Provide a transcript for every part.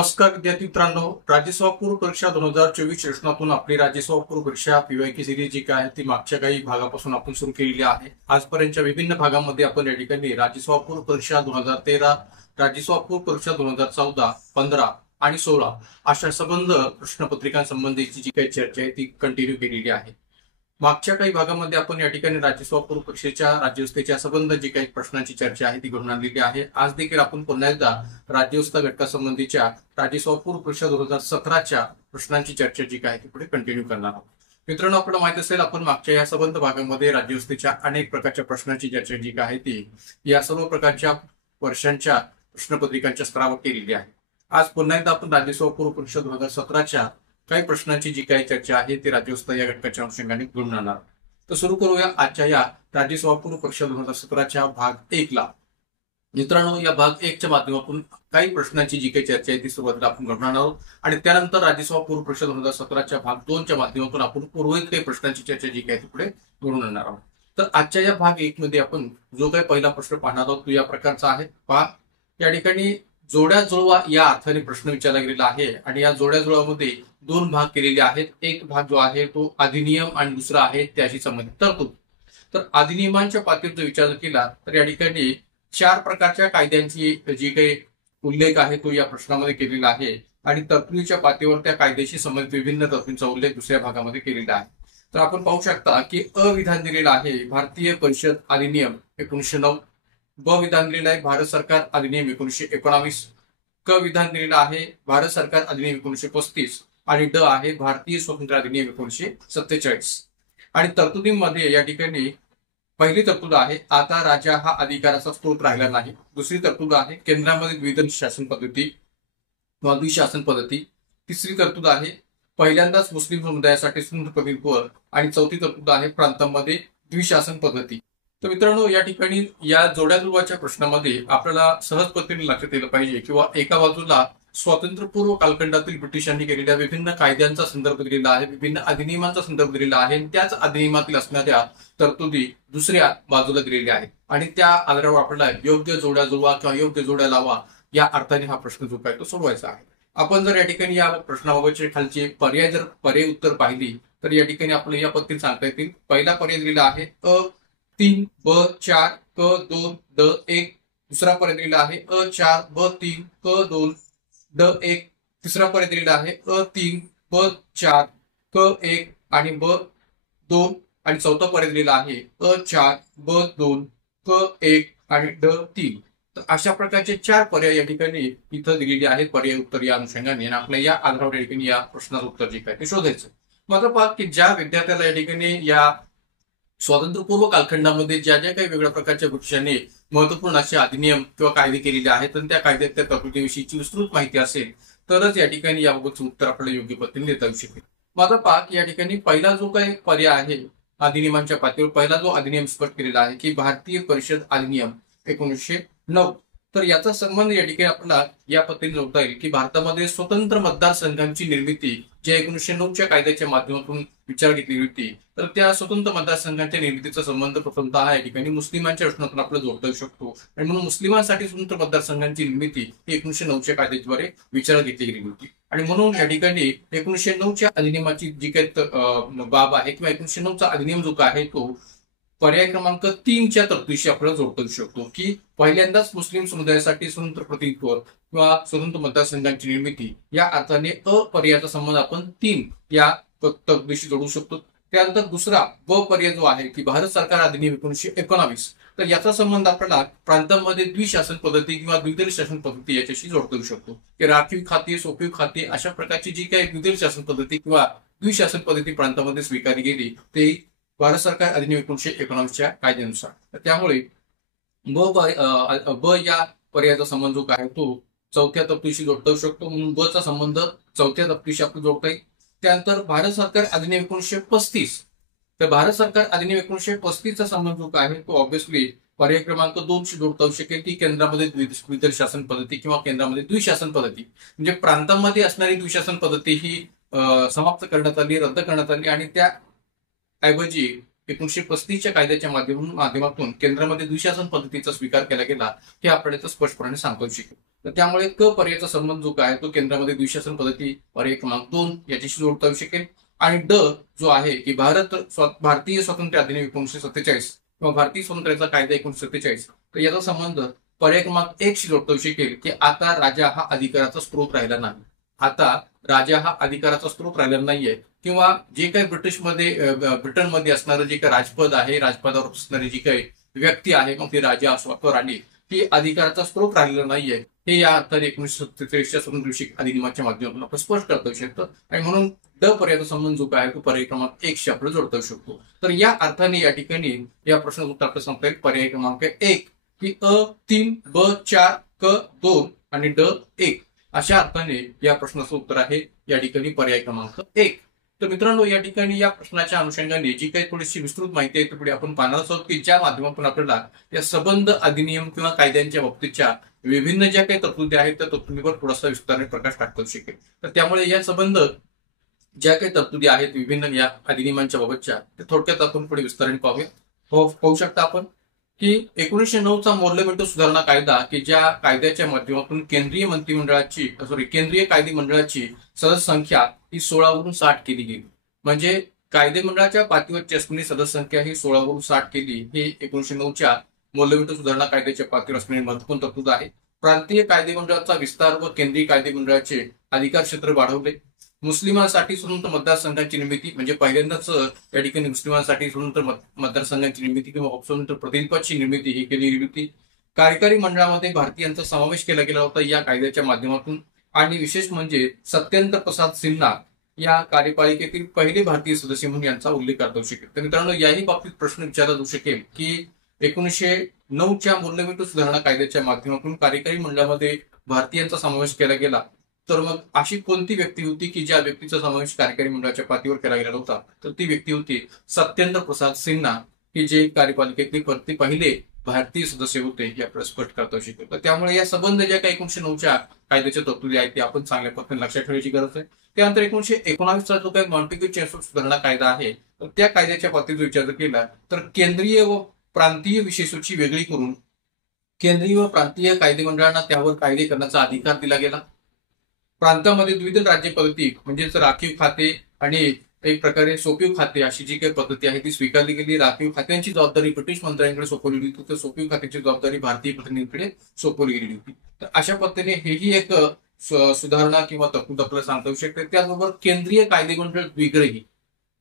नमस्कार विद्यार्थी मित्रांनो, राज्यसेवा पूर्व परीक्षा 2024 सेशनातून आपली राज्यसेवा पूर्व परीक्षा पीवायक्यू सिरीज जी काय आहे ती मागच्या काही भागापासून आपण सुरू केलेली आहे। आजपर्यंतच्या विभिन्न भागांमध्ये आपण या ठिकाणी राज्यसेवा पूर्व परीक्षा 2013, राज्यसेवा पूर्व परीक्षा 2014, 15 आणि 16 अशा संबंध प्रश्नपत्रिकांसंबंधीची जी काही चर्चा आहे ती कंटिन्यू केलेली आहे। मागच्या काही भागामध्ये आपण या ठिकाणी राज्यसेवा पूर्व परीक्षेच्या राज्यव्यवस्थेच्या संबंध जी काही प्रश्नांची चर्चा आहे ती घडून आणलेली आहे। आज देखील आपण पुन्हा एकदा राज्यव्यवस्था घटकासंबंधीच्या राज्यसेवा पूर्व परीक्षा 2017च्या प्रश्नांची चर्चा जी काय ती पुढे कंटिन्यू करणार आहोत। मित्रांनो, आपल्याला माहित असेल आपण मागच्या या संबंध भागामध्ये राज्यव्यवस्थेच्या अनेक प्रकारच्या प्रश्नांची चर्चा जी काय ती या सर्व प्रकारच्या वर्षांच्या प्रश्नपत्रिकांच्या स्तरावर केलेली आहे। आज पुन्हा एकदा आपण राज्यसेवा पूर्व परीक्षा 2017च्या काही प्रश्नांची जी काही चर्चा आहे ती राज्यव्यवस्था या घटकाच्या अनुषंगाने घडून आणणार। तर सुरू करूया आजच्या या राज्यसेवा पूर्व परीक्षा 2017च्या भाग 1 ला। मित्रांनो, या भाग 1 च्या माध्यमातून काही प्रश्नांची जी काही चर्चा आहे ती सुरुवातीला आपण घडवणार आहोत आणि त्यानंतर राज्यसेवा पूर्व परीक्षा 2017च्या भाग 2 च्या माध्यमातून आपण उर्वरित काही प्रश्नांची चर्चा जी काही ती पुढे घडवून आणणार आहोत। तर आजच्या या भाग 1 मध्ये आपण जो काही पहिला प्रश्न पाहणार आहोत तो या प्रकारचा आहे। पहा, या ठिकाणी जोड्या जुळवा या अर्थाने प्रश्न विचारला गेलेला आहे आणि या जोड्या जुळवामध्ये दोन भाग केलेले आहेत। एक भाग जो आहे तो अधिनियम आणि दुसरा आहे त्याशी संबंधित तरतूद। तर अधिनियमांच्या पातळीवर जर विचार केला तर या ठिकाणी 4 प्रकारच्या कायद्यांची जी काही उल्लेख आहे तो या प्रश्नामध्ये केलेला आहे आणि तरतुदीच्या पातळीवर त्या कायद्याशी संबंधित विभिन्न तरतुदींचा उल्लेख दुसऱ्या भागामध्ये केलेला आहे। तर आपण पाहू शकता की अ विधान दिलेलं आहे भारतीय परिषद अधिनियम 1909, ब विधान दिलेलं आहे भारत सरकार अधिनियम 1919, क विधान दिलेलं आहे भारत सरकार अधिनियम 1935 आणि ड आहे भारतीय स्वातंत्र्य अधिनियम 1947। आणि तरतुदींमध्ये या ठिकाणी पहिली तरतूद आहे आता राजा हा अधिकाराचा स्रोत राहिला नाही। दुसरी तरतूद आहे केंद्रामध्ये द्विदल शासन पद्धती किंवा द्विशासन पद्धती। तिसरी तरतूद आहे पहिल्यांदाच मुस्लिम समुदायासाठी स्वतंत्र प्रतिनिधित्व आणि चौथी तरतूद आहे प्रांतांमध्ये द्विशासन पद्धती। तर मित्रांनो, या ठिकाणी या जोड्या जुळवाच्या प्रश्नामध्ये आपल्याला सहज पद्धतीने लक्षात येलं पाहिजे किंवा एका बाजूला स्वातंत्र्यपूर्व कालखंडातील ब्रिटिशांनी केलेल्या विभिन्न कायद्यांचा संदर्भ दिलेला आहे, विभिन्न अधिनियमांचा संदर्भ दिलेला आहे आणि त्याच अधिनियमातील असणाऱ्या तरतुदी दुसऱ्या बाजूला दिलेल्या आहेत आणि त्या आधारावर आपल्याला योग्य जोड्या जुळवा किंवा योग्य जोड्या लावा या अर्थाने हा प्रश्न जो काय तो सोडवायचा आहे। आपण जर या ठिकाणी या प्रश्नाबाबतचे खालचे पर्याय उत्तर पाहिली तर या ठिकाणी आपल्याला या पद्धतीने सांगता येतील। पहिला पर्याय दिलेला आहे अ3 ब4 क2 ड1, दुसरा पर्याय दिलेला आहे अ4 ब3 क2 ड1, तिसरा पर्याय दिलेला आहे अ3 ब4 क1 आणि ब2 आणि चौथा पर्याय दिलेला आहे अ4 ब2 क1 आणि ड3। तर अशा प्रकारचे 4 पर्याय या ठिकाणी इथं दिलेले आहेत पर्याय उत्तर या अनुषंगाने आपल्या या आधारावर या ठिकाणी या प्रश्नाचं उत्तर जे काय ते शोधायचं। मात्र पहा की ज्या विद्यार्थ्याला या ठिकाणी या स्वातंत्र्यपूर्व कालखंडामध्ये ज्या ज्या काही वेगळ्या प्रकारच्या ब्रिटिशांनी महत्वपूर्ण असे अधिनियम किंवा कायदे केलेले आहेत आणि त्या कायद्यात त्या तरतुदीविषयीची विस्तृत माहिती असेल तरच या ठिकाणी याबाबतचं उत्तर आपल्याला योग्य पद्धतीने देता येऊ शकेल। मात्र पहा की या ठिकाणी पहिला जो काही पर्याय आहे अधिनियमांच्या पातळीवर पहिला जो अधिनियम स्पष्ट केलेला आहे की भारतीय परिषद अधिनियम 1909, तर याचा संबंध या ठिकाणी आपल्याला या पद्धतीने जोडता येईल की भारतामध्ये स्वतंत्र मतदारसंघांची निर्मिती ज्या 1909च्या कायद्याच्या माध्यमातून विचार घेतली होती तर त्या स्वतंत्र मतदारसंघांच्या निर्मितीचा संबंध प्रथमतः या ठिकाणी मुस्लिमांच्या रचनातून आपल्याला जोडता येऊ शकतो आणि म्हणून मुस्लिमांसाठी स्वतंत्र मतदारसंघांची निर्मिती ही 1909च्या कायद्याद्वारे विचारात घेतली गेली होती आणि म्हणून या ठिकाणी 1909च्या अधिनियमाची जी काही बाब आहे किंवा 1909चा अधिनियम जो काय आहे तो पर्याय क्रमांक 3च्या तरतुदीशी आपल्याला जोडता येऊ शकतो की पहिल्यांदाच मुस्लिम समुदायासाठी स्वतंत्र प्रतिनिधित्व किंवा स्वतंत्र मतदारसंघांची निर्मिती या अर्थाने अ पर्यायाचा संबंध आपण 3 या तरतुदीशी जोडू शकतो। त्यानंतर दुसरा ब पर्याय जो आहे की भारत सरकार अधिनियम 1919, तर याचा संबंध आपल्याला प्रांतांमध्ये द्विशासन पद्धती किंवा द्विदल शासन पद्धती याच्याशी जोडता येऊ शकतो की राखीव खाते सोपीव खाते अशा प्रकारची जी काही द्विदल शासन पद्धती किंवा द्विशासन पद्धती प्रांतामध्ये स्वीकारली गेली ते भारत सरकार अधिनियम 1919च्या कायद्यानुसार। तर त्यामुळे ब या पर्यायाचा संबंध जो काय तो चौथ्या तरतुदीशी जोडता येऊ शकतो म्हणून ब चा संबंध चौथ्या तरतुदीशी आपल्याला जोडता येईल। त्यानंतर भारत सरकार अधिनियम 1935, तर भारत सरकार अधिनियम 1935 चा संबंध जो काय आहे तो ऑब्व्हियसली पर्याय क्रमांक 2 शी जोडता येऊ शकेल की केंद्रामध्ये द्विदल शासन पद्धती किंवा केंद्रामध्ये द्विशासन पद्धती म्हणजे प्रांतांमध्ये असणारी द्विशासन पद्धती ही समाप्त करण्यात आली, रद्द करण्यात आली आणि त्या ऐवजी 1935च्या कायद्याच्या माध्यमातून केंद्रामध्ये द्विशासन पद्धतीचा स्वीकार केला गेला हे आपल्याला इथं स्पष्टपणे सांगता येऊ शकेल. तर त्यामुळे क पर्यायाचा संबंध जो काय तो केंद्रामध्ये द्विशासन पद्धती पर्याय क्रमांक 2 याच्याशी जोडता येऊ शकेल. आणि ड जो आहे की भारतीय स्वातंत्र्य अधिनियम 1947 किंवा भारतीय स्वातंत्र्याचा कायदा 1947 तर याचा संबंध पर्याय क्रमांक 1 शी जोडता येऊ शकेल की आता राजा हा अधिकाराचा स्रोत राहिला नाही. आता राजा हा अधिकाराचा स्रोत राहिलेला नाहीये किंवा जे काही ब्रिटनमध्ये असणारं जे काही राजपद आहे, राजपदावर असणारी जी काही व्यक्ती आहे मग ती राजा असो अथवा राणी ही अधिकाराचा स्रोत राहिलेला नाहीये हे या अर्थाने 1947च्या स्वातंत्र्य अधिनियमाच्या माध्यमातून आपण स्पष्ट करता येऊ शकतो. आणि म्हणून ड पर्यायाचा संबंध जो काय तो पर्याय क्रमांक 1 शी आपण जोडता येऊ शकतो. तर या अर्थाने या ठिकाणी या प्रश्नाचं उत्तर आपल्याला सांगता येईल पर्याय क्रमांक 1 की अ 3 ब 4 क 2 आणि ड 1 अशा अर्थाने या प्रश्नाचं उत्तर आहे या ठिकाणी पर्याय क्रमांक 1. तर मित्रांनो या ठिकाणी या प्रश्नाच्या अनुषंगाने जी काही थोडीशी विस्तृत माहिती आहे पुढे आपण पाहणार आहोत की ज्या माध्यमातून आपल्याला या संबंध अधिनियम किंवा कायद्यांच्या बाबतीतच्या विभिन्न ज्या काही तरतुदी आहेत त्या तरतुदीवर थोडासा विस्ताराने प्रकाश टाकता येऊ शकेल. तर त्यामुळे या संबंध ज्या काही तरतुदी आहेत विभिन्न या अधिनियमांच्या बाबतच्या ते थोडक्यात आपण पुढे विस्ताराने पाहूया. पाहू शकता आपण की 1909चा मोर्लेमेंटो सुधारणा कायदा की ज्या कायद्याच्या माध्यमातून केंद्रीय कायदे मंडळाची सदस्य संख्या ही 16 वरून 60 केली गेली. म्हणजे कायदे मंडळाच्या पातळीवरची असलेली सदस्य संख्या ही 16 वरून 60 केली ही 1909च्या मोर्लेमेंटो सुधारणा कायद्याच्या पातळीवर असलेली महत्वपूर्ण तरतूद आहे. प्रांतीय कायदे मंडळाचा विस्तार व केंद्रीय कायदे मंडळाचे अधिकार क्षेत्र वाढवले. मुस्लिमांसाठी स्वतंत्र मतदारसंघांची निर्मिती म्हणजे पहिल्यांदाच या ठिकाणी मुस्लिमांसाठी स्वतंत्र मतदारसंघांची निर्मिती किंवा स्वतंत्र प्रतिनिधित्वाची निर्मिती ही केली गेली होती. कार्यकारी मंडळामध्ये भारतीयांचा समावेश केला गेला होता या कायद्याच्या माध्यमातून. आणि विशेष म्हणजे सत्येंद्र प्रसाद सिन्हा या कार्यपालिकेतील पहिले भारतीय सदस्य म्हणून यांचा उल्लेख करता येऊ शकेल. तर मित्रांनो याही बाबतीत प्रश्न विचारला जाऊ शकेल की 1909च्या मोर्लेमेंटो सुधारणा कायद्याच्या माध्यमातून कार्यकारी मंडळामध्ये भारतीयांचा समावेश केला गेला तर मग अशी कोणती व्यक्ती होती की ज्या व्यक्तीचा समावेश कार्यकारी मंडळाच्या पातळीवर केला गेला होता तर ती व्यक्ती होती सत्येंद्र प्रसाद सिन्हा की जे कार्यपालिकेतले पहिले भारतीय सदस्य होते हे आपल्याला स्पष्ट करता येऊ शकेल. तर त्यामुळे या संबंध ज्या काही 1909च्या कायद्याच्या तरतुदी आहेत ते आपण चांगल्या पद्धतीने लक्षात ठेवायची गरज आहे. त्यानंतर 1919चा जो काही मॉन्टेग्यू सुधारणा कायदा आहे तर त्या कायद्याच्या बाबतीत विचार केला तर केंद्रीय व प्रांतीय विशेषाची वेगळी करून केंद्रीय व प्रांतीय कायदे मंडळांना त्यावर कायदे करण्याचा अधिकार दिला गेला. प्रांतामध्ये द्विदल राज्य पद्धती म्हणजेच राखीव खाते आणि एक प्रकारे सोपीव खाते अशी जी काही पद्धती आहे ती स्वीकारली गेली. राखीव खात्यांची जबाबदारी ब्रिटिश मंत्र्यांकडे सोपवली होती तर सोपीव खात्याची जबाबदारी भारतीय प्रतिनिधींकडे सोपवली गेली होती. तर अशा पद्धतीने हेही एक सुधारणा किंवा तरतूद आपल्याला सांगता येऊ शकते. त्याचबरोबर केंद्रीय कायदे मंडळ द्विग्रही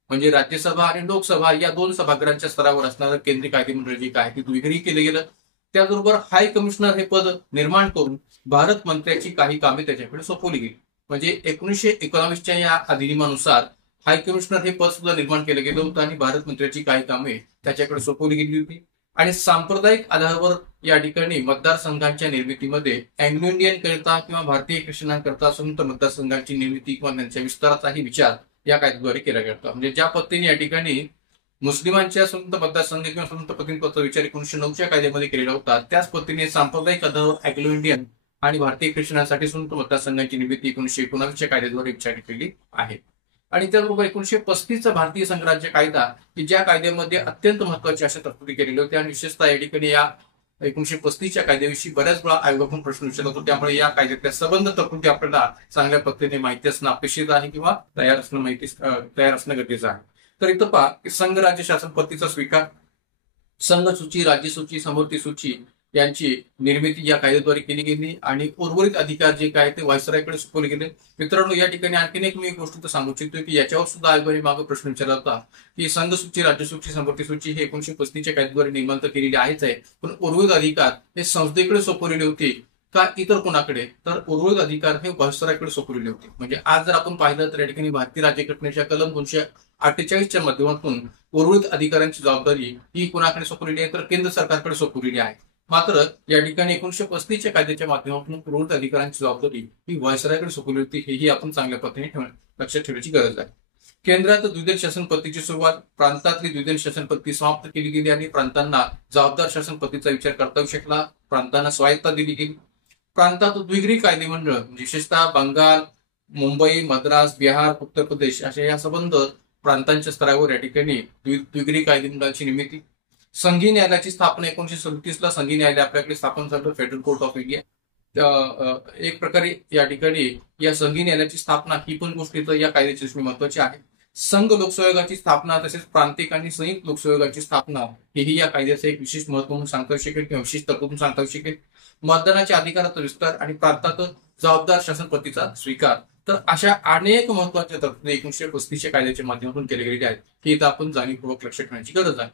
म्हणजे राज्यसभा आणि लोकसभा या दोन सभागृहांच्या स्तरावर असणारं केंद्रीय कायदे मंडळ जे काय ते द्विग्रही केलं गेलं. त्याचबरोबर हाय कमिशनर हे पद निर्माण करून भारत मंत्र्याची काही कामे त्याच्याकडे सोपवली गेली. म्हणजे 1919च्या या अधिनियमानुसार हाय कमिशनर हे पद सुद्धा निर्माण केलं गेलं होतं आणि भारत मंत्र्याची काही कामे त्याच्याकडे सोपवली गेली होती. आणि सांप्रदायिक आधारावर या ठिकाणी मतदारसंघांच्या निर्मितीमध्ये अँग्लो इंडियन करता किंवा भारतीय ख्रिश्चनांकरता स्वतंत्र मतदारसंघांची निर्मिती किंवा त्यांच्या विस्ताराचाही विचार या कायद्याद्वारे केला गेला होता. म्हणजे ज्या पद्धतीने या ठिकाणी मुस्लिमांच्या स्वतंत्र मतदारसंघ किंवा स्वतंत्र प्रतिनिधित्वाचा विचार 1909च्या कायद्यामध्ये केलेला होता त्याच पद्धतीने सांप्रदायिक आधारावर अँग्लो इंडियन आणि भारतीय ख्रिश्चनांसाठी स्वतंत्र मतदारसंघांची निर्मिती 1919च्या कायद्याद्वारे विचार केली आहे. आणि त्याचबरोबर 1935चा भारतीय संघराज्य कायदा की ज्या कायद्यामध्ये अत्यंत महत्वाच्या अशा तरतुदी केलेल्या होत्या आणि विशेषतः या ठिकाणी या 1935च्या कायद्याविषयी बऱ्याच वेळा आयोगाकडून प्रश्न विचारला होतो. त्यामुळे या कायद्यातल्या संबंध तरतुदी आपल्याला चांगल्या पद्धतीने माहिती असणं अपेक्षित आहे किंवा तयार असणं गरजेचं आहे. तर इथं पहा की संघ राज्य शासन पद्धतीचा स्वीकार, संघ सूची, राज्य सूची, समवर्ती सूची यांची निर्मिती या कायद्याद्वारे केली गेली आणि उर्वरित अधिकार जे काय ते व्हायसरायकडे सोपवले गेले. मित्रांनो या ठिकाणी आणखीन एक मी गोष्ट सांगू इच्छितो की याच्यावर सुद्धा आयोगाने मागे प्रश्न विचारला होता की संघ सूची, राज्य सूची, समवर्ती सूची हे 1935च्या कायद्याद्वारे निर्माण केलेली आहेच आहे पण उर्वरित अधिकार हे संसदेकडे सोपवलेले होते का इतर कोणाकडे तर उर्वरित अधिकार हे व्हायसरायकडे सोपवलेले होते. म्हणजे आज जर आपण पाहिलं तर या ठिकाणी भारतीय राज्यघटनेच्या कलम 248च्या माध्यमातून उर्वरित अधिकाऱ्यांची जबाबदारी ही कोणाकडे सोपवलेली आहे तर केंद्र सरकारकडे सोपवलेली आहे. मात्र या ठिकाणी 1935च्या कायद्याच्या माध्यमातून उर्वरित अधिकाऱ्यांची जबाबदारी ही व्हायसरायकडे सोपवली होती हेही आपण चांगल्या पद्धतीने लक्षात ठेवण्याची गरज आहे. केंद्रात द्विदल शासन पद्धतीची सुरुवात, प्रांतातली द्विदल शासन पद्धती समाप्त केली गेली आणि प्रांतांना जबाबदार शासन पद्धतीचा विचार करता येऊ शकला. प्रांतांना स्वायत्ता दिली गेली. प्रांतात द्विग्रही कायदे मंडळ विशेषतः बंगाल, मुंबई, मद्रास, बिहार, उत्तर प्रदेश अशा या संबंध प्रांतांच्या स्तरावर या ठिकाणी द्विगिरी कायदेमंडळाची निर्मिती, संघीय न्यायालयाची स्थापना 1937ला संघीय न्यायालय आपल्याकडे स्थापन झालं, फेडरल कोर्ट ऑफ इंडिया. एक प्रकारे या ठिकाणी या संघीय न्यायालयाची स्थापना ही पण गोष्ट या कायद्याची दृष्टीने महत्वाची आहे. संघ लोकसंयोगाची स्थापना तसेच प्रांतिक आणि संयुक्त लोकसंयोगाची स्थापना हेही या कायद्याचं एक विशेष महत्व म्हणून सांगता येऊ शकेल किंवा विशेष तरतूद म्हणून सांगता येऊ शकेल. मतदानाच्या अधिकाराचा विस्तार आणि प्रांतात जबाबदार शासनपतीचा स्वीकार. तर अशा अनेक महत्वाच्या तरतुदी 1935च्या कायद्याच्या माध्यमातून केल्या गेलेल्या आहेत, हे इथं आपण जाणीवपूर्वक लक्षात ठेवण्याची गरज आहे.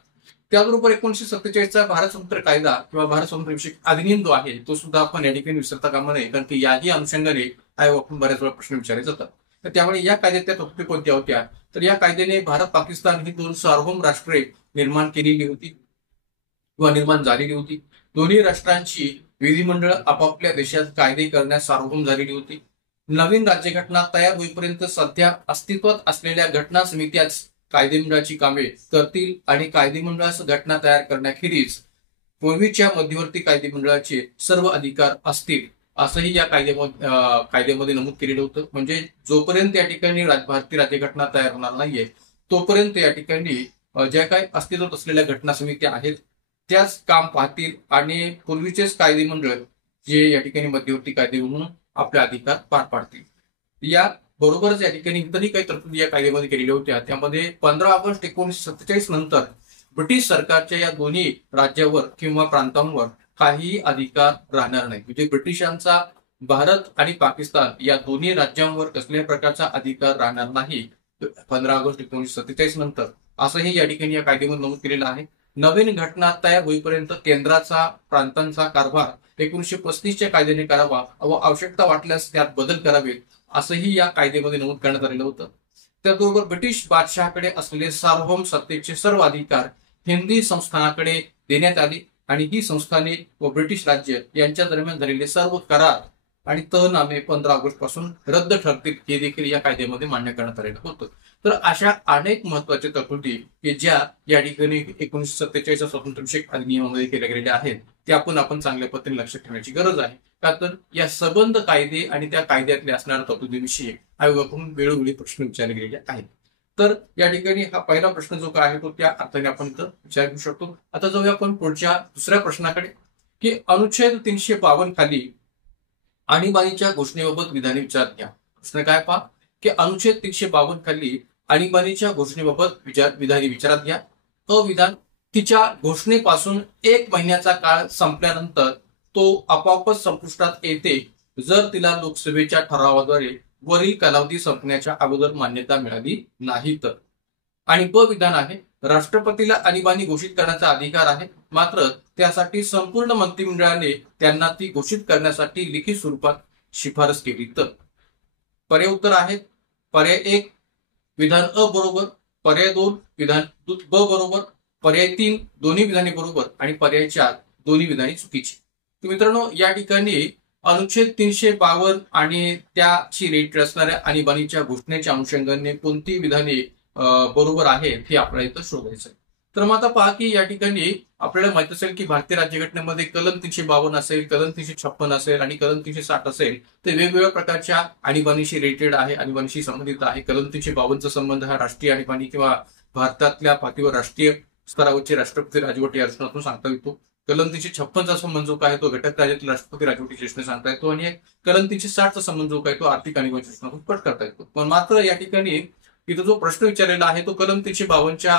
त्याचबरोबर 1947चा भारत स्वतंत्र कायदा किंवा भारत स्वतंत्र विषयक अधिनियम जो आहे तो सुद्धा आपण या ठिकाणी विसरता कामा नये, कारण की याही अनुषंगाने आयोगाकडून बऱ्याच वेळा प्रश्न विचारले जातात. तर त्यामुळे या कायद्यातल्या तरतुदी कोणत्या होत्या, तर या कायद्याने भारत पाकिस्तान ही दोन सार्वभौम राष्ट्रे निर्माण केलेली होती किंवा निर्माण झालेली होती. दोन्ही राष्ट्रांची विधिमंडळ आपापल्या देशात कायदे करण्यास सार्वभौम झालेली होती. नवीन राज्यघटना तयार होईपर्यंत सध्या अस्तित्वात असलेल्या घटना समित्याच कायदेमंडळाची कामे करतील आणि कायदेमंडळास घटना तयार करण्याखेरीज पूर्वीच्या मध्यवर्ती कायदेमंडळाचे सर्व अधिकार असतील, असंही या कायद्यामध्ये नमूद केलेलं होतं. म्हणजे जोपर्यंत या ठिकाणी भारतीय राज्यघटना तयार होणार नाहीये तोपर्यंत या ठिकाणी ज्या काही अस्तित्वात असलेल्या घटना समित्या आहेत त्याच काम पाहतील आणि पूर्वीचेच कायदेमंडळ जे या ठिकाणी मध्यवर्ती कायदे म्हणून आपले अधिकार पार पाडतील. या बरोबरच या ठिकाणी इतरही काही तरतुदी या कायद्यामध्ये केलेल्या होत्या. त्यामध्ये 15 ऑगस्ट 1947 नंतर ब्रिटिश सरकारच्या या दोन्ही राज्यावर किंवा प्रांतांवर काही अधिकार राहणार नाही. म्हणजे ब्रिटिशांचा भारत आणि पाकिस्तान या दोन्ही राज्यांवर कसल्याही प्रकारचा अधिकार राहणार नाही 15 ऑगस्ट 1947 नंतर, असंही या ठिकाणी या कायद्यामध्ये नमूद केलेलं आहे. नवीन घटना तयार होईपर्यंत केंद्राचा प्रांतांचा कारभार 1935च्या कायद्याने करावा व आवश्यकता वाटल्यास त्यात बदल करावेत, असंही या कायद्यामध्ये नमूद करण्यात आलेलं होतं. त्याचबरोबर ब्रिटिश बादशहाकडे असलेले सार्वभौम सत्तेचे सर्व अधिकार हिंदी संस्थानाकडे देण्यात आले आणि ही संस्थाने व ब्रिटिश राज्य यांच्या दरम्यान झालेले सर्व करार आणि तहनामे 15 ऑगस्ट पासून रद्द ठरतील, हे देखील या कायद्यामध्ये मान्य करण्यात आलेलं होतं. तर अशा अनेक महत्वाच्या तरतुदी की ज्या या ठिकाणी 1947च्या स्वातंत्र्यविषयक अधिनियमामध्ये केल्या गेलेल्या आहेत त्या आपण चांगल्या पद्धतीने लक्षात ठेवण्याची गरज आहे. का तर या संबंध कायदे आणि त्या कायद्यातले असणाऱ्या तरतुदीविषयी आयोगाकडून वेळोवेळी प्रश्न विचारले गेलेले आहेत. तर या ठिकाणी हा पहिला प्रश्न जो काय आहे तो त्या अर्थाने आपण इथं विचार करू शकतो. आता जाऊया आपण पुढच्या दुसऱ्या प्रश्नाकडे की अनुच्छेद 352 खाली आणीबाणीच्या घोषणेबाबत विधाने विचारात घ्या. प्रश्न काय पहा की अनुच्छेद 352 खाली आणीबाणीच्या घोषणेबाबत विधाने विचारात घ्या. अविधान तिच्या घोषणेपासून 1 महिन्याचा काळ संपल्यानंतर तो आपोआपच संपुष्टात येते जर तिला लोकसभेच्या ठरावाद्वारे वरील कालावधी संपण्याच्या अगोदर मान्यता मिळाली नाही तर. आणि ब विधान आहे राष्ट्रपतीला आणीबाणी घोषित करण्याचा अधिकार आहे, मात्र त्यासाठी संपूर्ण मंत्रिमंडळाने त्यांना ती घोषित करण्यासाठी लिखित स्वरूपात शिफारस केली तर. पर्याय उत्तर आहेत पर्याय 1 विधान अ बरोबर, पर्याय 2 विधान ब बरोबर, पर्याय 3 दोन्ही विधाने बरोबर आणि पर्याय 4 दोन्ही विधाने चुकीची. तर मित्रांनो या ठिकाणी अनुच्छेद 352 आणि त्याची रिलेटेड असणाऱ्या आणीबाणीच्या घोषणेच्या अनुषंगाने कोणती विधाने बरोबर आहेत हे आपल्याला इथं शोधायचं आहे. तर मग आता पहा की या ठिकाणी आपल्याला माहित असेल की भारतीय राज्यघटनेमध्ये कलम 352 असेल, कलम 356 असेल आणि कलम 360 असेल ते वेगवेगळ्या प्रकारच्या आणीबाणीशी रिलेटेड आहे, आणीबाणीशी संबंधित आहे. कलम 352चा संबंध हा राष्ट्रीय आणीबाणी किंवा भारतातल्या पातळीवर राष्ट्रीय स्तरावरचे राष्ट्रपती राजवट या रचनातून सांगता येतो. कलम 356चा संबंध जो काय तो घटक राज्यातील राष्ट्रपती राजवटीची रचना सांगता येतो आणि कलम 360चा संबंध जो काय तो आर्थिक आणीबाणीच्या रचनातून स्पष्ट करता येतो. पण मात्र या ठिकाणी इथं जो प्रश्न विचारलेला आहे तो कलम 352च्या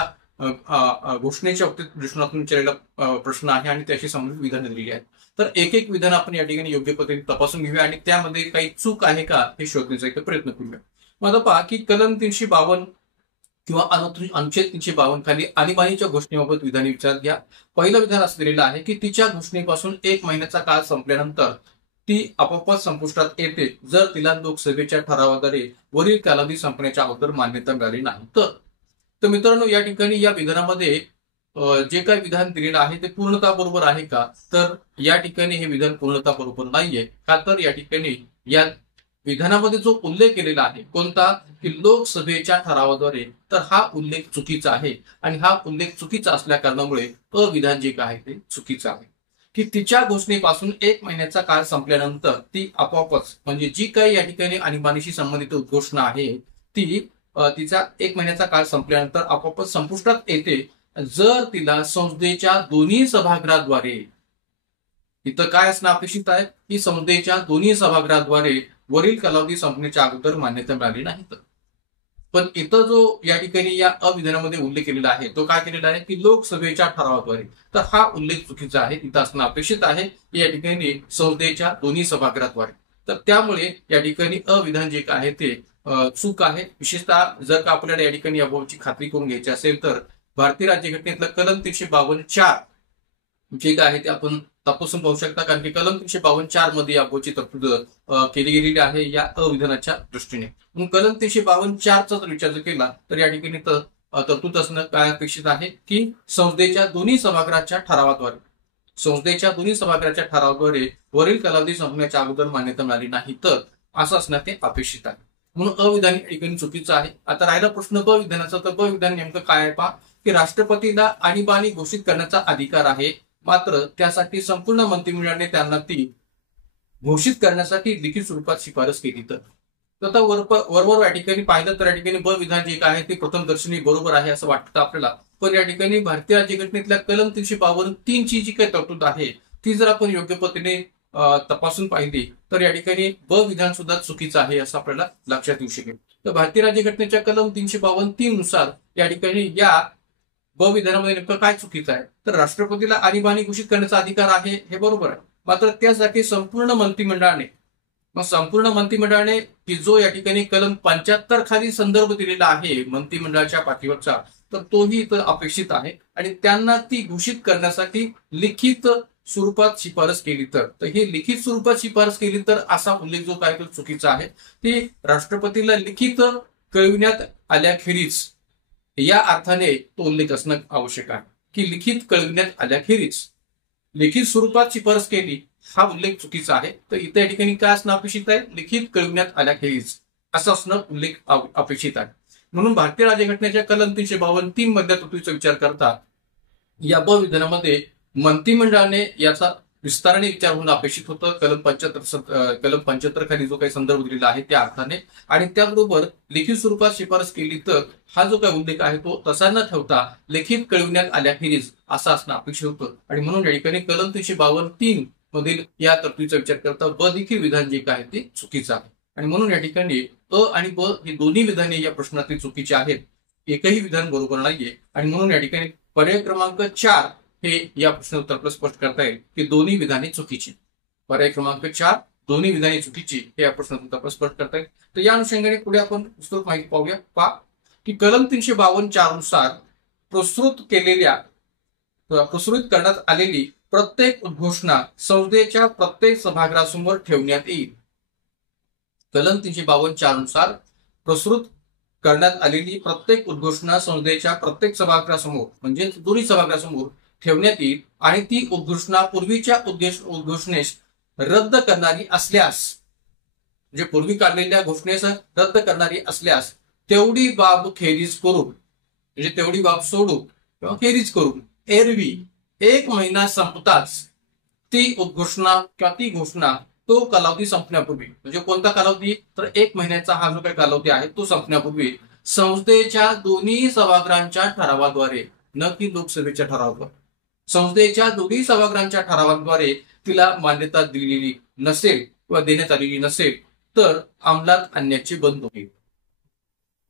घोषणेच्या दृष्टिकोनातून विचारलेला प्रश्न आहे आणि त्याशी संबंधित विधानं दिलेली आहेत. तर एक विधान आपण या ठिकाणी योग्य पद्धतीने तपासून घेऊया आणि त्यामध्ये काही चूक आहे का हे शोधण्याचा एक प्रयत्न करूया. मग आता पहा की कलम 352 किंवा अनुच्छेद 352 खाली आणीबाणीच्या घोषणेबाबत विधाने विचारात घ्या. पहिलं विधान असं दिलेलं आहे की तिच्या घोषणेपासून 1 महिन्याचा काळ संपल्यानंतर ती आपोआपच संपुष्टात येते जर तिला लोकसभेच्या ठरावाद्वारे वरील कालावधी संपण्याच्या अगोदर मान्यता मिळाली नाही तर मित्रांनो या ठिकाणी या विधानामध्ये जे काही विधान दिलेलं आहे ते पूर्णतः बरोबर आहे का, तर या ठिकाणी हे विधान पूर्णतः बरोबर नाहीये. का तर या ठिकाणी या विधानामध्ये जो उल्लेख केलेला आहे कोणता की लोकसभेच्या ठरावाद्वारे, तर हा उल्लेख चुकीचा आहे आणि हा उल्लेख चुकीचा असल्या कारणामुळे अविधान जे काय आहे ते चुकीचं आहे. की तिच्या घोषणेपासून 1 महिन्याचा काळ संपल्यानंतर ती आपोआपच म्हणजे जी काही या ठिकाणी आणीबाणीशी संबंधित उद्घोषणा आहे ती तिचा 1 महिन्याचा काळ संपल्यानंतर आपोआपच संपुष्टात येते जर तिला संसदेच्या दोन्ही सभागृहाद्वारे, इथं काय असणं अपेक्षित आहे की संसदेच्या दोन्ही सभागृहाद्वारे वरील कालावधी संपण्याच्या अगोदर मान्यता मिळाली नाही तर. पण इथं जो या ठिकाणी या अविधानामध्ये उल्लेख केलेला आहे तो काय केलेला आहे की लोकसभेच्या ठरावाद्वारे, तर हा उल्लेख चुकीचा आहे. इथं असणं अपेक्षित आहे की या ठिकाणी संसदेच्या दोन्ही सभागृहाद्वारे. तर त्यामुळे या ठिकाणी अविधान जे काय आहे ते चूक आहे. विशेषतः जर का आपल्याला या ठिकाणी याबाबतची खात्री करून घ्यायची असेल तर भारतीय राज्यघटनेतलं कलम 352(4) जे काय आहे ते आपण तपासून पाहू शकता, कारण की कलम 352(4) मध्ये याबाबतची तरतूद केली गेलेली आहे या अविधानाच्या दृष्टीने. म्हणून कलम 352(4) चा जर विचार केला तर या ठिकाणी तरतूद असणं काय अपेक्षित आहे की संसदेच्या दोन्ही सभागृहाच्या ठरावाद्वारे, संसदेच्या दोन्ही सभागृहाच्या ठरावाद्वारे वरील कालावधी संपण्याच्या अगोदर मान्यता मिळाली नाही तर असं असणं ते अपेक्षित आहे. म्हणून अविधान या ठिकाणी चुकीचं आहे. आता राहिला प्रश्न ब विधानाचा, तर ब विधान नेमकं काय आहे पहा की राष्ट्रपतीला आणीबाणी घोषित करण्याचा अधिकार आहे, मात्र त्यासाठी संपूर्ण मंत्रिमंडळाने त्यांना ती घोषित करण्यासाठी लिखित स्वरूपात शिफारस केली तर. आता वरवर या ठिकाणी पाहिलं तर या ठिकाणी ब विधान जे काय आहे ते प्रथमदर्शनी बरोबर आहे असं वाटतं आपल्याला. पण या ठिकाणी भारतीय राज्यघटनेतल्या कलम 352(3) ची जी काही तरतूद आहे ती जर आपण योग्य पद्धतीने तपासून पाहिली तर या ठिकाणी ब विधान सुद्धा चुकीचं आहे असं आपल्याला लक्षात येऊ शकेल. तर भारतीय राज्यघटनेच्या कलम 352(3) नुसार या ठिकाणी या ब विधानामध्ये नेमकं काय चुकीचं आहे, तर राष्ट्रपतीला आणीबाणी घोषित करण्याचा अधिकार आहे हे बरोबर आहे, मात्र त्यासाठी संपूर्ण मंत्रिमंडळाने की जो या ठिकाणी कलम 75 खाली संदर्भ दिलेला आहे मंत्रिमंडळाच्या पाठीवरचा, तर तोही इथं अपेक्षित आहे. आणि त्यांना ती घोषित करण्यासाठी लिखित स्वरूपात शिफारस केली तर ही लिखित स्वरूपात शिफारस केली तर असा उल्लेख जो काय तो चुकीचा आहे. ती राष्ट्रपतीला लिखित कळविण्यात आल्याखेरीज या अर्थाने तो उल्लेख असणं आवश्यक आहे की लिखित कळविण्यात आल्याखेरीज. लिखित स्वरूपात शिफारस केली हा उल्लेख चुकीचा आहे. तर इथे या ठिकाणी काय असणं अपेक्षित आहे, लिखित कळविण्यात आल्याखेरीज असं असणं उल्लेख अपेक्षित आहे. म्हणून भारतीय राज्यघटनेच्या कलम 352(3) मधल्या तरतुदीचा विचार करता या ब विधानामध्ये मंत्रिमंडळाने याचा विस्ताराने विचार होणं अपेक्षित होतं कलम 75 खाली जो काही संदर्भ दिलेला आहे त्या अर्थाने. आणि त्याबरोबर लिखित स्वरूपात शिफारस केली तर हा जो काही उल्लेख आहे तो तसा न ठेवता लिखित कळविण्यात आल्याखेरीज असा असणं अपेक्षित होतं. आणि म्हणून या ठिकाणी कलम 352(3) मधील या तरतुदीचा विचार करता ब देखील विधान जे काय ते चुकीचं आहे. आणि म्हणून या ठिकाणी अ आणि ब ही दोन्ही विधाने या प्रश्नातील चुकीची आहेत. एकही विधान बरोबर नाहीये. आणि म्हणून या ठिकाणी पर्याय क्रमांक 4 हे या प्रश्न उत्तर स्पष्ट करता येईल की दोन्ही विधाने चुकीची. पर्याय क्रमांक 4 दोन्ही विधाने चुकीची हे या प्रश्न उत्तर स्पष्ट करता येईल. तर या अनुषंगाने पुढे आपण विस्तृत माहिती पाहूया. पहा की कलम 352(4) नुसार प्रस्तुत करण्यात आलेली प्रत्येक उद्घोषणा संसदेच्या प्रत्येक सभागृहासमोर ठेवण्यात येईल. कलम 352(4) नुसार प्रस्तुत करण्यात आलेली प्रत्येक उद्घोषणा संसदेच्या प्रत्येक सभागृहासमोर म्हणजे दोन्ही सभागृहासमोर ठेवण्यात येईल. आणि ती उद्घोषणा पूर्वीच्या उद्घोषणेस रद्द करणारी असल्यास, म्हणजे पूर्वी काढलेल्या घोषणेस रद्द करणारी असल्यास तेवढी बाब खेरीज करून, म्हणजे तेवढी बाब सोडून किंवा खेरीज करून एरवी 1 महिना संपताच ती उद्घोषणा किंवा ती घोषणा तो कालावधी संपण्यापूर्वी, म्हणजे कोणता कालावधी, तर 1 महिन्याचा हा जो काही कालावधी आहे तो संपण्यापूर्वी संसदेच्या दोन्ही सभागृहांच्या ठरावाद्वारे, न की लोकसभेच्या ठरावाद्वारे, संसदेच्या दोन्ही सभागृहांच्या ठरावाद्वारे तिला मान्यता दिलेली नसेल किंवा देण्यात आलेली नसेल तर अंमलात आणण्याचे बंद होईल.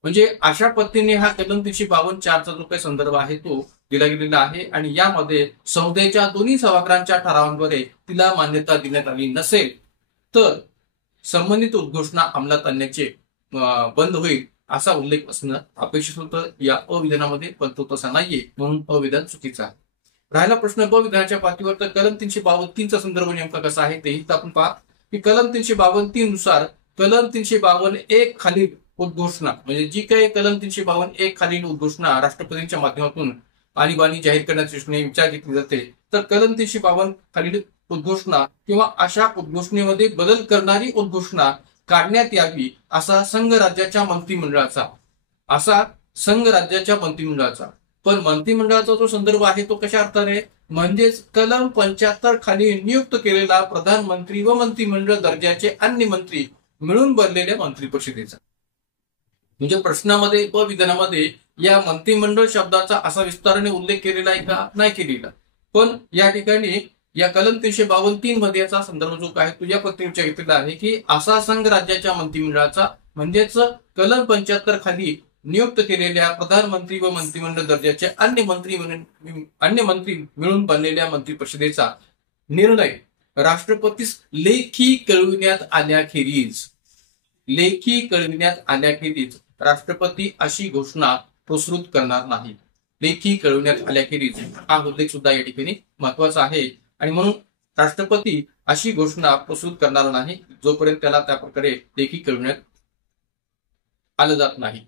म्हणजे अशा पद्धतीने हा कलम 352(4) चा जो काही संदर्भ आहे तो दिला गेलेला आहे. आणि यामध्ये संसदेच्या दोन्ही सभागृहांच्या ठरावांद्वारे तिला मान्यता देण्यात आली नसेल तर संबंधित उद्घोषणा अंमलात आणण्याचे बंद होईल असा उल्लेख असणं अपेक्षित होतं या अविधानामध्ये, पण तो तसा नाहीये. म्हणून अविधान चुकीचा आहे. राहिला प्रश्न ब विधानाच्या पाठीवर. तर कलम 352(3) चा संदर्भ नेमका कसा आहे तेही आपण पहा की कलम 352(3) नुसार कलम 352(1) खालील उद्घोषणा, म्हणजे जी काही कलम 352(1) खालील उद्घोषणा राष्ट्रपतींच्या माध्यमातून आणीबाणी जाहीर करण्याची विचार घेतली जाते, तर कलम 352 खालील उद्घोषणा किंवा अशा उद्घोषणेमध्ये बदल करणारी उद्घोषणा काढण्यात यावी असा संघ राज्याच्या मंत्रिमंडळाचा पण मंत्रिमंडळाचा जो संदर्भ आहे तो कशा अर्थाने, म्हणजेच कलम 75 खाली नियुक्त केलेला प्रधानमंत्री व मंत्रिमंडळ दर्जाचे अन्य मंत्री मिळून बनलेल्या मंत्रिपरिषदेचा. म्हणजे प्रश्नामध्ये व विधानामध्ये या मंत्रिमंडळ शब्दाचा असा विस्ताराने उल्लेख केलेला आहे का? नाही केलेला. पण या ठिकाणी या कलम 352 मध्ये याचा संदर्भ जो आहे तो या पद्धतीने घेतलेला आहे की असा संघ राज्याच्या मंत्रिमंडळाचा म्हणजेच कलम 75 खाली नियुक्त केलेल्या प्रधानमंत्री व मंत्रिमंडळ दर्जाचे अन्य मंत्री मिळून बनलेल्या मंत्रिपरिषदेचा निर्णय राष्ट्रपतीस लेखी कळविण्यात आल्याखेरीज राष्ट्रपती अशी घोषणा प्रस्तुत करणार नाही. लेखी कळविण्यात आल्याखेरीज हा उल्लेख सुद्धा या ठिकाणी महत्वाचा आहे आणि म्हणून राष्ट्रपती अशी घोषणा प्रस्तुत करणार नाही जोपर्यंत त्याला त्या प्रकारे लेखी कळविण्यात आलं जात नाही.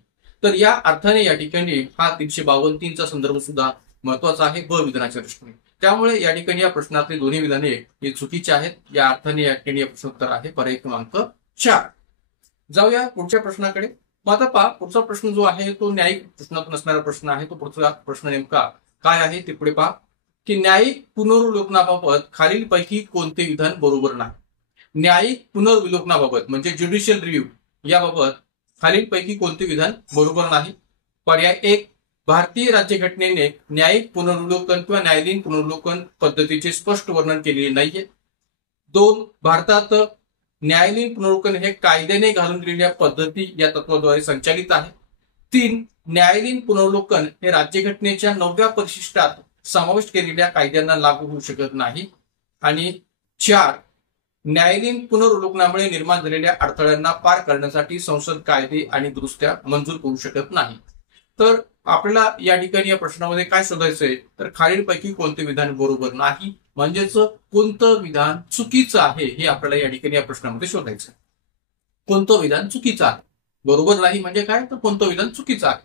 तर या अर्थाने या ठिकाणी हा 352 संदर्भ सुद्धा महत्वाचा आहे ब विधानाच्या दृष्टीने. त्यामुळे या ठिकाणी या प्रश्नातले दोन्ही विधाने हे चुकीचे आहेत. या अर्थाने या ठिकाणी प्रश्नोत्तर आहे पर्याय क्रमांक 4. जाऊया पुढच्या प्रश्नाकडे. मग आता पहा पुढचा प्रश्न जो आहे तो न्यायिक प्रश्नातून असणारा प्रश्न आहे. तो पुढचा प्रश्न नेमका काय आहे ते पुढे पहा की न्यायिक पुनर्विलोकनाबाबत खालीलपैकी कोणते विधान बरोबर नाही. न्यायिक पुनर्विलोकनाबाबत म्हणजे ज्युडिशियल रिव्ह्यू याबाबत खालीलपैकी कोणते विधान बरोबर नाही. पर्याय 1 भारतीय राज्यघटनेने न्यायिक पुनर्विलोकन किंवा न्यायालयीन पुनर्विलोकन पद्धतीचे स्पष्ट वर्णन केलेले नाहीये. 2 भारतात न्यायालयीन पुनर्विलोकन हे कायद्याने घालून दिलेल्या पद्धती या तत्वाद्वारे संचालित आहे. 3 न्यायालयीन पुनर्विलोकन हे राज्यघटनेच्या 9व्या परिशिष्टात समाविष्ट केलेल्या कायद्यांना लागू होऊ शकत नाही. आणि 4 न्यायालयीन पुनर्विलोकनामुळे निर्माण झालेल्या अडथळ्यांना पार करण्यासाठी संसद कायदे आणि दुरुस्त्या मंजूर करू शकत नाही. तर आपल्याला या ठिकाणी या प्रश्नामध्ये काय शोधायचंय तर खालीलपैकी कोणते विधान बरोबर नाही म्हणजेच कोणतं विधान चुकीचं आहे हे आपल्याला या ठिकाणी या प्रश्नामध्ये शोधायचं. कोणतं विधान चुकीचं आहे. बरोबर नाही म्हणजे काय तर कोणतं विधान चुकीचं आहे.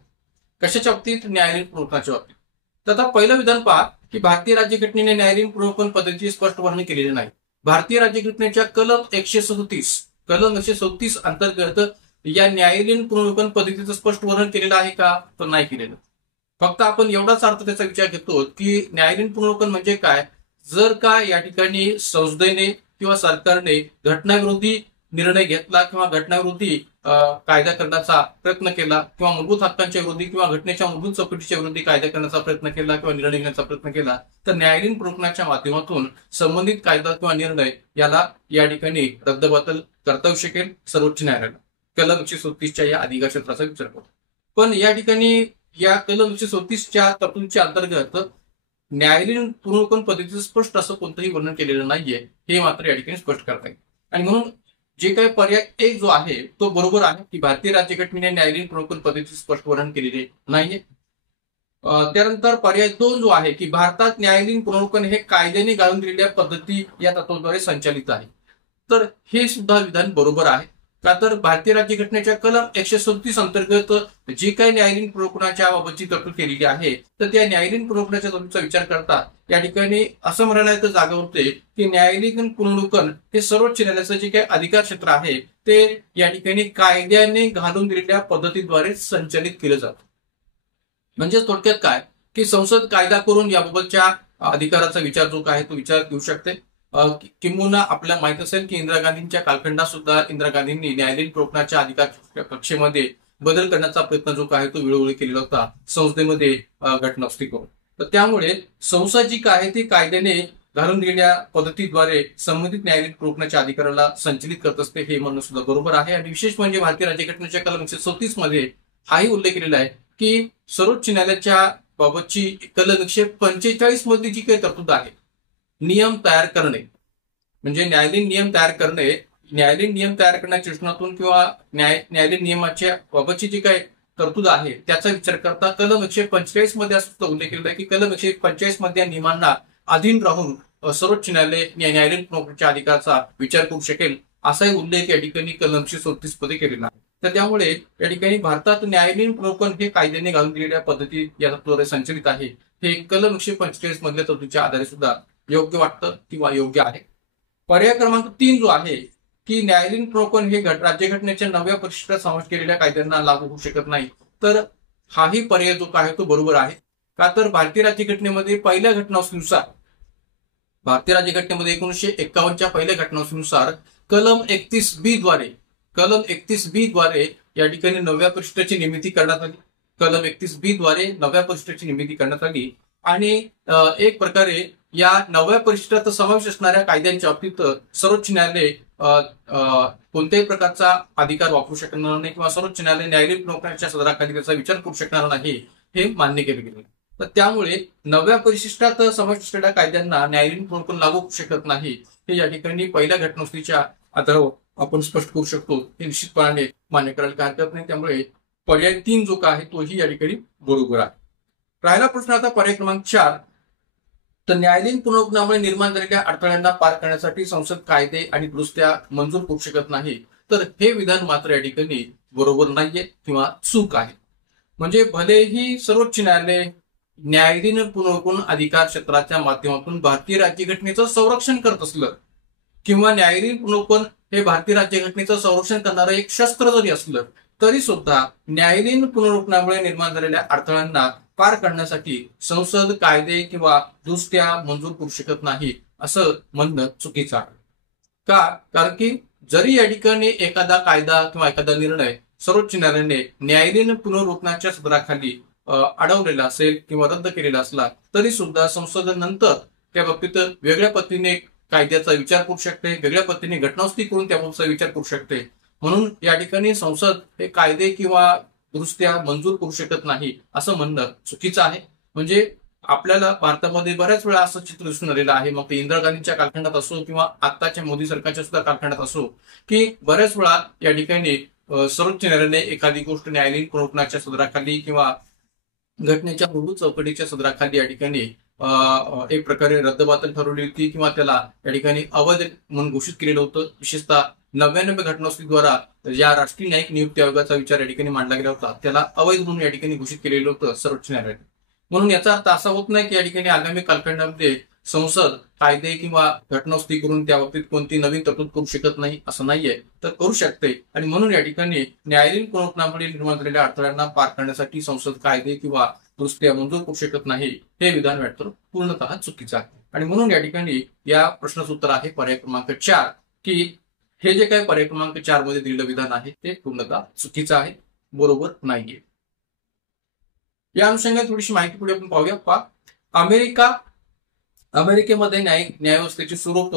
कशाच्या बाबतीत? न्यायालयीन पुनर्विलोकनाच्या बाबतीत. तर आता पहिलं विधान पहा की भारतीय राज्यघटनेने न्यायालयीन पुनर्विलोकन पद्धतीचे स्पष्ट वर्णन केलेले नाही. भारतीय राज्यघटनेच्या कलम 137 अंतर्गत या न्यायालयीन पुनर्विलोकन पद्धतीचं स्पष्ट वर्णन केलेलं आहे का? तर नाही केलेलं. फक्त आपण एवढाच अर्थ त्याचा विचार घेतो की न्यायालयीन पुनर्विलोकन म्हणजे काय. जर का या ठिकाणी संसदेने किंवा सरकारने घटनाविरोधी निर्णय घेतला किंवा घटनाविरोधी कायदा करण्याचा प्रयत्न केला किंवा मूलभूत हक्कांच्या विरोधी किंवा घटनेच्या मूलभूत चौकटीच्या विरोधी कायदा करण्याचा प्रयत्न केला किंवा निर्णय घेण्याचा प्रयत्न केला तर न्यायालयीन पुनर्विलोकनाच्या माध्यमातून संबंधित कायदा किंवा निर्णय याला या ठिकाणी रद्दबातल करता येऊ शकेल सर्वोच्च न्यायालयाला. कलम 137 या अधिकार क्षेत्राचा विचार करतो. पण या ठिकाणी या कलम 137 तरतुदीच्या अंतर्गत न्यायालयीन पुनर्विलोकन पद्धतीचं स्पष्ट असं कोणतंही वर्णन केलेलं नाहीये हे मात्र या ठिकाणी स्पष्ट करता येईल. आणि म्हणून जे काही पर्याय 1 जो आहे तो बरोबर आहे की भारतीय राज्यघटनेने न्यायालयीन पुनर्विलोकन पद्धतीचे स्पष्ट वर्णन केलेले नाहीये. त्यानंतर पर्याय 2 जो आहे की भारतात न्यायालयीन पुनर्विलोकन हे कायद्याने घालून दिलेल्या पद्धती या तत्वाद्वारे संचालित आहे. तर हे सुद्धा विधान बरोबर आहे. का तर भारतीय राज्यघटनेच्या कलम 137 अंतर्गत जी काही न्यायालयीन पुनर्विलोकनाच्या बाबतची तरतूद केलेली आहे तर त्या न्यायालयीन पुनर्विलोकनाच्या तरतुदीचा विचार करता या ठिकाणी असं म्हणायला तर जागा होते की न्यायालयीन पुनर्विलोकन हे सर्वोच्च न्यायालयाचं जे काही अधिकार क्षेत्र आहे ते या ठिकाणी कायद्याने घालून दिलेल्या पद्धतीद्वारे संचालित केलं जातं. म्हणजे थोडक्यात काय की संसद कायदा करून याबाबतच्या अधिकाराचा विचार जो काय तो विचार घेऊ शकते. किंबहुना आपल्याला माहित असेल की इंदिरा गांधींच्या कालखंडात सुद्धा इंदिरा गांधींनी न्यायालयीन पुनर्विलोकनाच्या अधिकार कक्षेमध्ये बदल करण्याचा प्रयत्न जो काय तो वेळोवेळी केलेला होता संसदेमध्ये घटनादुरुस्ती करून. तर त्यामुळे संसद जी काय ती कायद्याने घालून दिलेल्या पद्धतीद्वारे संबंधित न्यायालयीन पुनर्विलोकनाच्या अधिकाराला संचलित करत असते हे म्हणणं सुद्धा बरोबर आहे. आणि विशेष म्हणजे भारतीय राज्यघटनेच्या कलम 137 मध्ये हाही उल्लेख केलेला आहे की सर्वोच्च न्यायालयाच्या बाबतची कलम 145 मधली जी काही तरतूद आहे नियम तयार करणे म्हणजे न्यायालयीन नियम तयार करण्याच्या योजनातून किंवा न्यायालयीन नियमाच्या बाबतची जी काही तरतूद आहे त्याचा विचार करता कलम 145 मध्ये असं उल्लेख केलेला आहे की कलम 145 मध्ये या नियमांना अधीन राहून सर्वोच्च न्यायालय न्यायालयीन पुनर्विलोकनाच्या अधिकाराचा विचार करू शकेल असाही उल्लेख या ठिकाणी कलम 137 मध्ये केलेला आहे. तर त्यामुळे या ठिकाणी भारतात न्यायालयीन पुनर्विलोकन हे कायद्याने घालून दिलेल्या पद्धती या तत्वाद्वारे संचलित आहे हे कलम 145 मधल्या तरतुदीच्या आधारे सुद्धा योग्य वाटतं किंवा योग्य आहे. पर्याय क्रमांक 3 जो आहे की न्यायालयीन पुनर्विलोकन हे राज्यघटनेच्या 9व्या परिशिष्टात समाविष्ट केलेल्या कायद्यांना लागू होऊ शकत नाही. तर हाही पर्याय जो आहे तो बरोबर आहे. का तर भारतीय राज्यघटनेमध्ये पहिल्या घटनावलीनुसार 1951च्या पहिल्या घटनावलीनुसार कलम 31B द्वारे या ठिकाणी 9व्या परिशिष्टाची निर्मिती करण्यात आली. कलम 31B द्वारे 9व्या परिशिष्टाची निर्मिती करण्यात आली आणि एक प्रकारे या 9व्या परिशिष्टात समावेश असणाऱ्या कायद्यांच्या बाबतीत सर्वोच्च न्यायालय कोणत्याही प्रकारचा अधिकार वापरू शकणार नाही किंवा सर्वोच्च न्यायालय न्यायालयीन नोकऱ्यांच्या सदराखाली त्याचा विचार करू शकणार नाही हे मान्य केले गेले. तर त्यामुळे 9व्या परिशिष्टात समावेश असलेल्या कायद्यांना न्यायालयीन प्रोटोकॉल लागू होऊ शकत नाही हे या ठिकाणी पहिल्या घटनास्थळीच्या आधारावर आपण स्पष्ट करू शकतो. हे निश्चितपणे मान्य करायला काही हरकत नाही. त्यामुळे पर्याय 3 जो आहे तोही या ठिकाणी बरोबर आहे. राहिला प्रश्न आता पर्याय क्रमांक 4. तर न्यायालयीन पुनर्रचनामुळे निर्माण झालेल्या अडथळ्यांना पार करण्यासाठी संसद कायदे आणि दुरुस्त्या मंजूर करू शकत नाही. तर हे विधान मात्र या ठिकाणी बरोबर नाहीये किंवा चूक आहे. म्हणजे भलेही सर्वोच्च न्यायालय न्यायालयीन पुनर्रचना अधिकार क्षेत्राच्या माध्यमातून भारतीय राज्यघटनेचं संरक्षण करत असलं किंवा न्यायालयीन पुनर्रचना हे भारतीय राज्यघटनेचं संरक्षण करणारं एक शस्त्र जरी असलं तरी सुद्धा न्यायालयीन पुनर्रचनामुळे निर्माण झालेल्या अडथळ्यांना पार करण्यासाठी संसद कायदे किंवा दुरुस्त्या मंजूर करू शकत नाही असं म्हणणं चुकीचं आहे. का? कारण की जरी या ठिकाणी एखादा कायदा किंवा एखादा निर्णय सर्वोच्च न्यायालयाने न्यायालयीन पुनर्रचनाच्या सदराखाली अडवलेला असेल किंवा रद्द केलेला असला तरी सुद्धा संसद नंतर त्या बाबतीत वेगळ्या पद्धतीने कायद्याचा विचार करू शकते, वेगळ्या पद्धतीने घटनास्थळी करून त्याबाबतचा विचार करू शकते. म्हणून या ठिकाणी संसद हे कायदे किंवा दुरुस्त्या मंजूर करू शकत नाही असं म्हणणं चुकीचं आहे. म्हणजे आपल्याला भारतामध्ये बऱ्याच वेळा असं चित्र दिसून आलेलं आहे, मग ते इंदिरा गांधीच्या कालखंडात असो किंवा आताच्या मोदी सरकारच्या सुद्धा कालखंडात असो, की बऱ्याच वेळा या ठिकाणी सर्वोच्च न्यायालयाने एखादी गोष्ट न्यायालयीन पुनर्रचनाच्या सदराखाली किंवा घटनेच्या मूलभूत चौकटीच्या सदराखाली या ठिकाणी एक प्रकारे रद्दबातल ठरवली होती किंवा त्याला या ठिकाणी अवैध म्हणून घोषित केलेलं होतं. विशेषतः 99 घटनास्थळीद्वारा या राष्ट्रीय न्यायिक नियुक्ती आयोगाचा विचार या ठिकाणी मांडला गेला होता, त्याला अवैध म्हणून या ठिकाणी घोषित केलेलं होतं सर्वोच्च न्यायालयाने. म्हणून याचा अर्थ असा होत नाही की या ठिकाणी आगामी कालखंडामध्ये संसद कायदे किंवा घटनास्थळी करून त्या बाबतीत कोणती नवीन तरतूद करू शकत नाही असं नाहीये, तर करू शकते. आणि म्हणून या ठिकाणी न्यायालयीन पुनर्रचनामुळे निर्माण झालेल्या अडथळ्यांना पार करण्यासाठी संसद कायदे किंवा दुरुस्त्या मंजूर करू शकत नाही हे विधान वाटतं पूर्णतः चुकीचं आहे. आणि म्हणून या ठिकाणी या प्रश्नाचं उत्तर आहे पर्याय क्रमांक 4 की हे जे काही पर्याय क्रमांक 4 मध्ये दिलेलं विधान आहे ते पूर्णतः चुकीचं आहे, बरोबर नाहीये. या अनुषंगाने थोडीशी माहिती पुढे आपण पाहूया. अमेरिकेमध्ये न्यायव्यवस्थेचे स्वरूप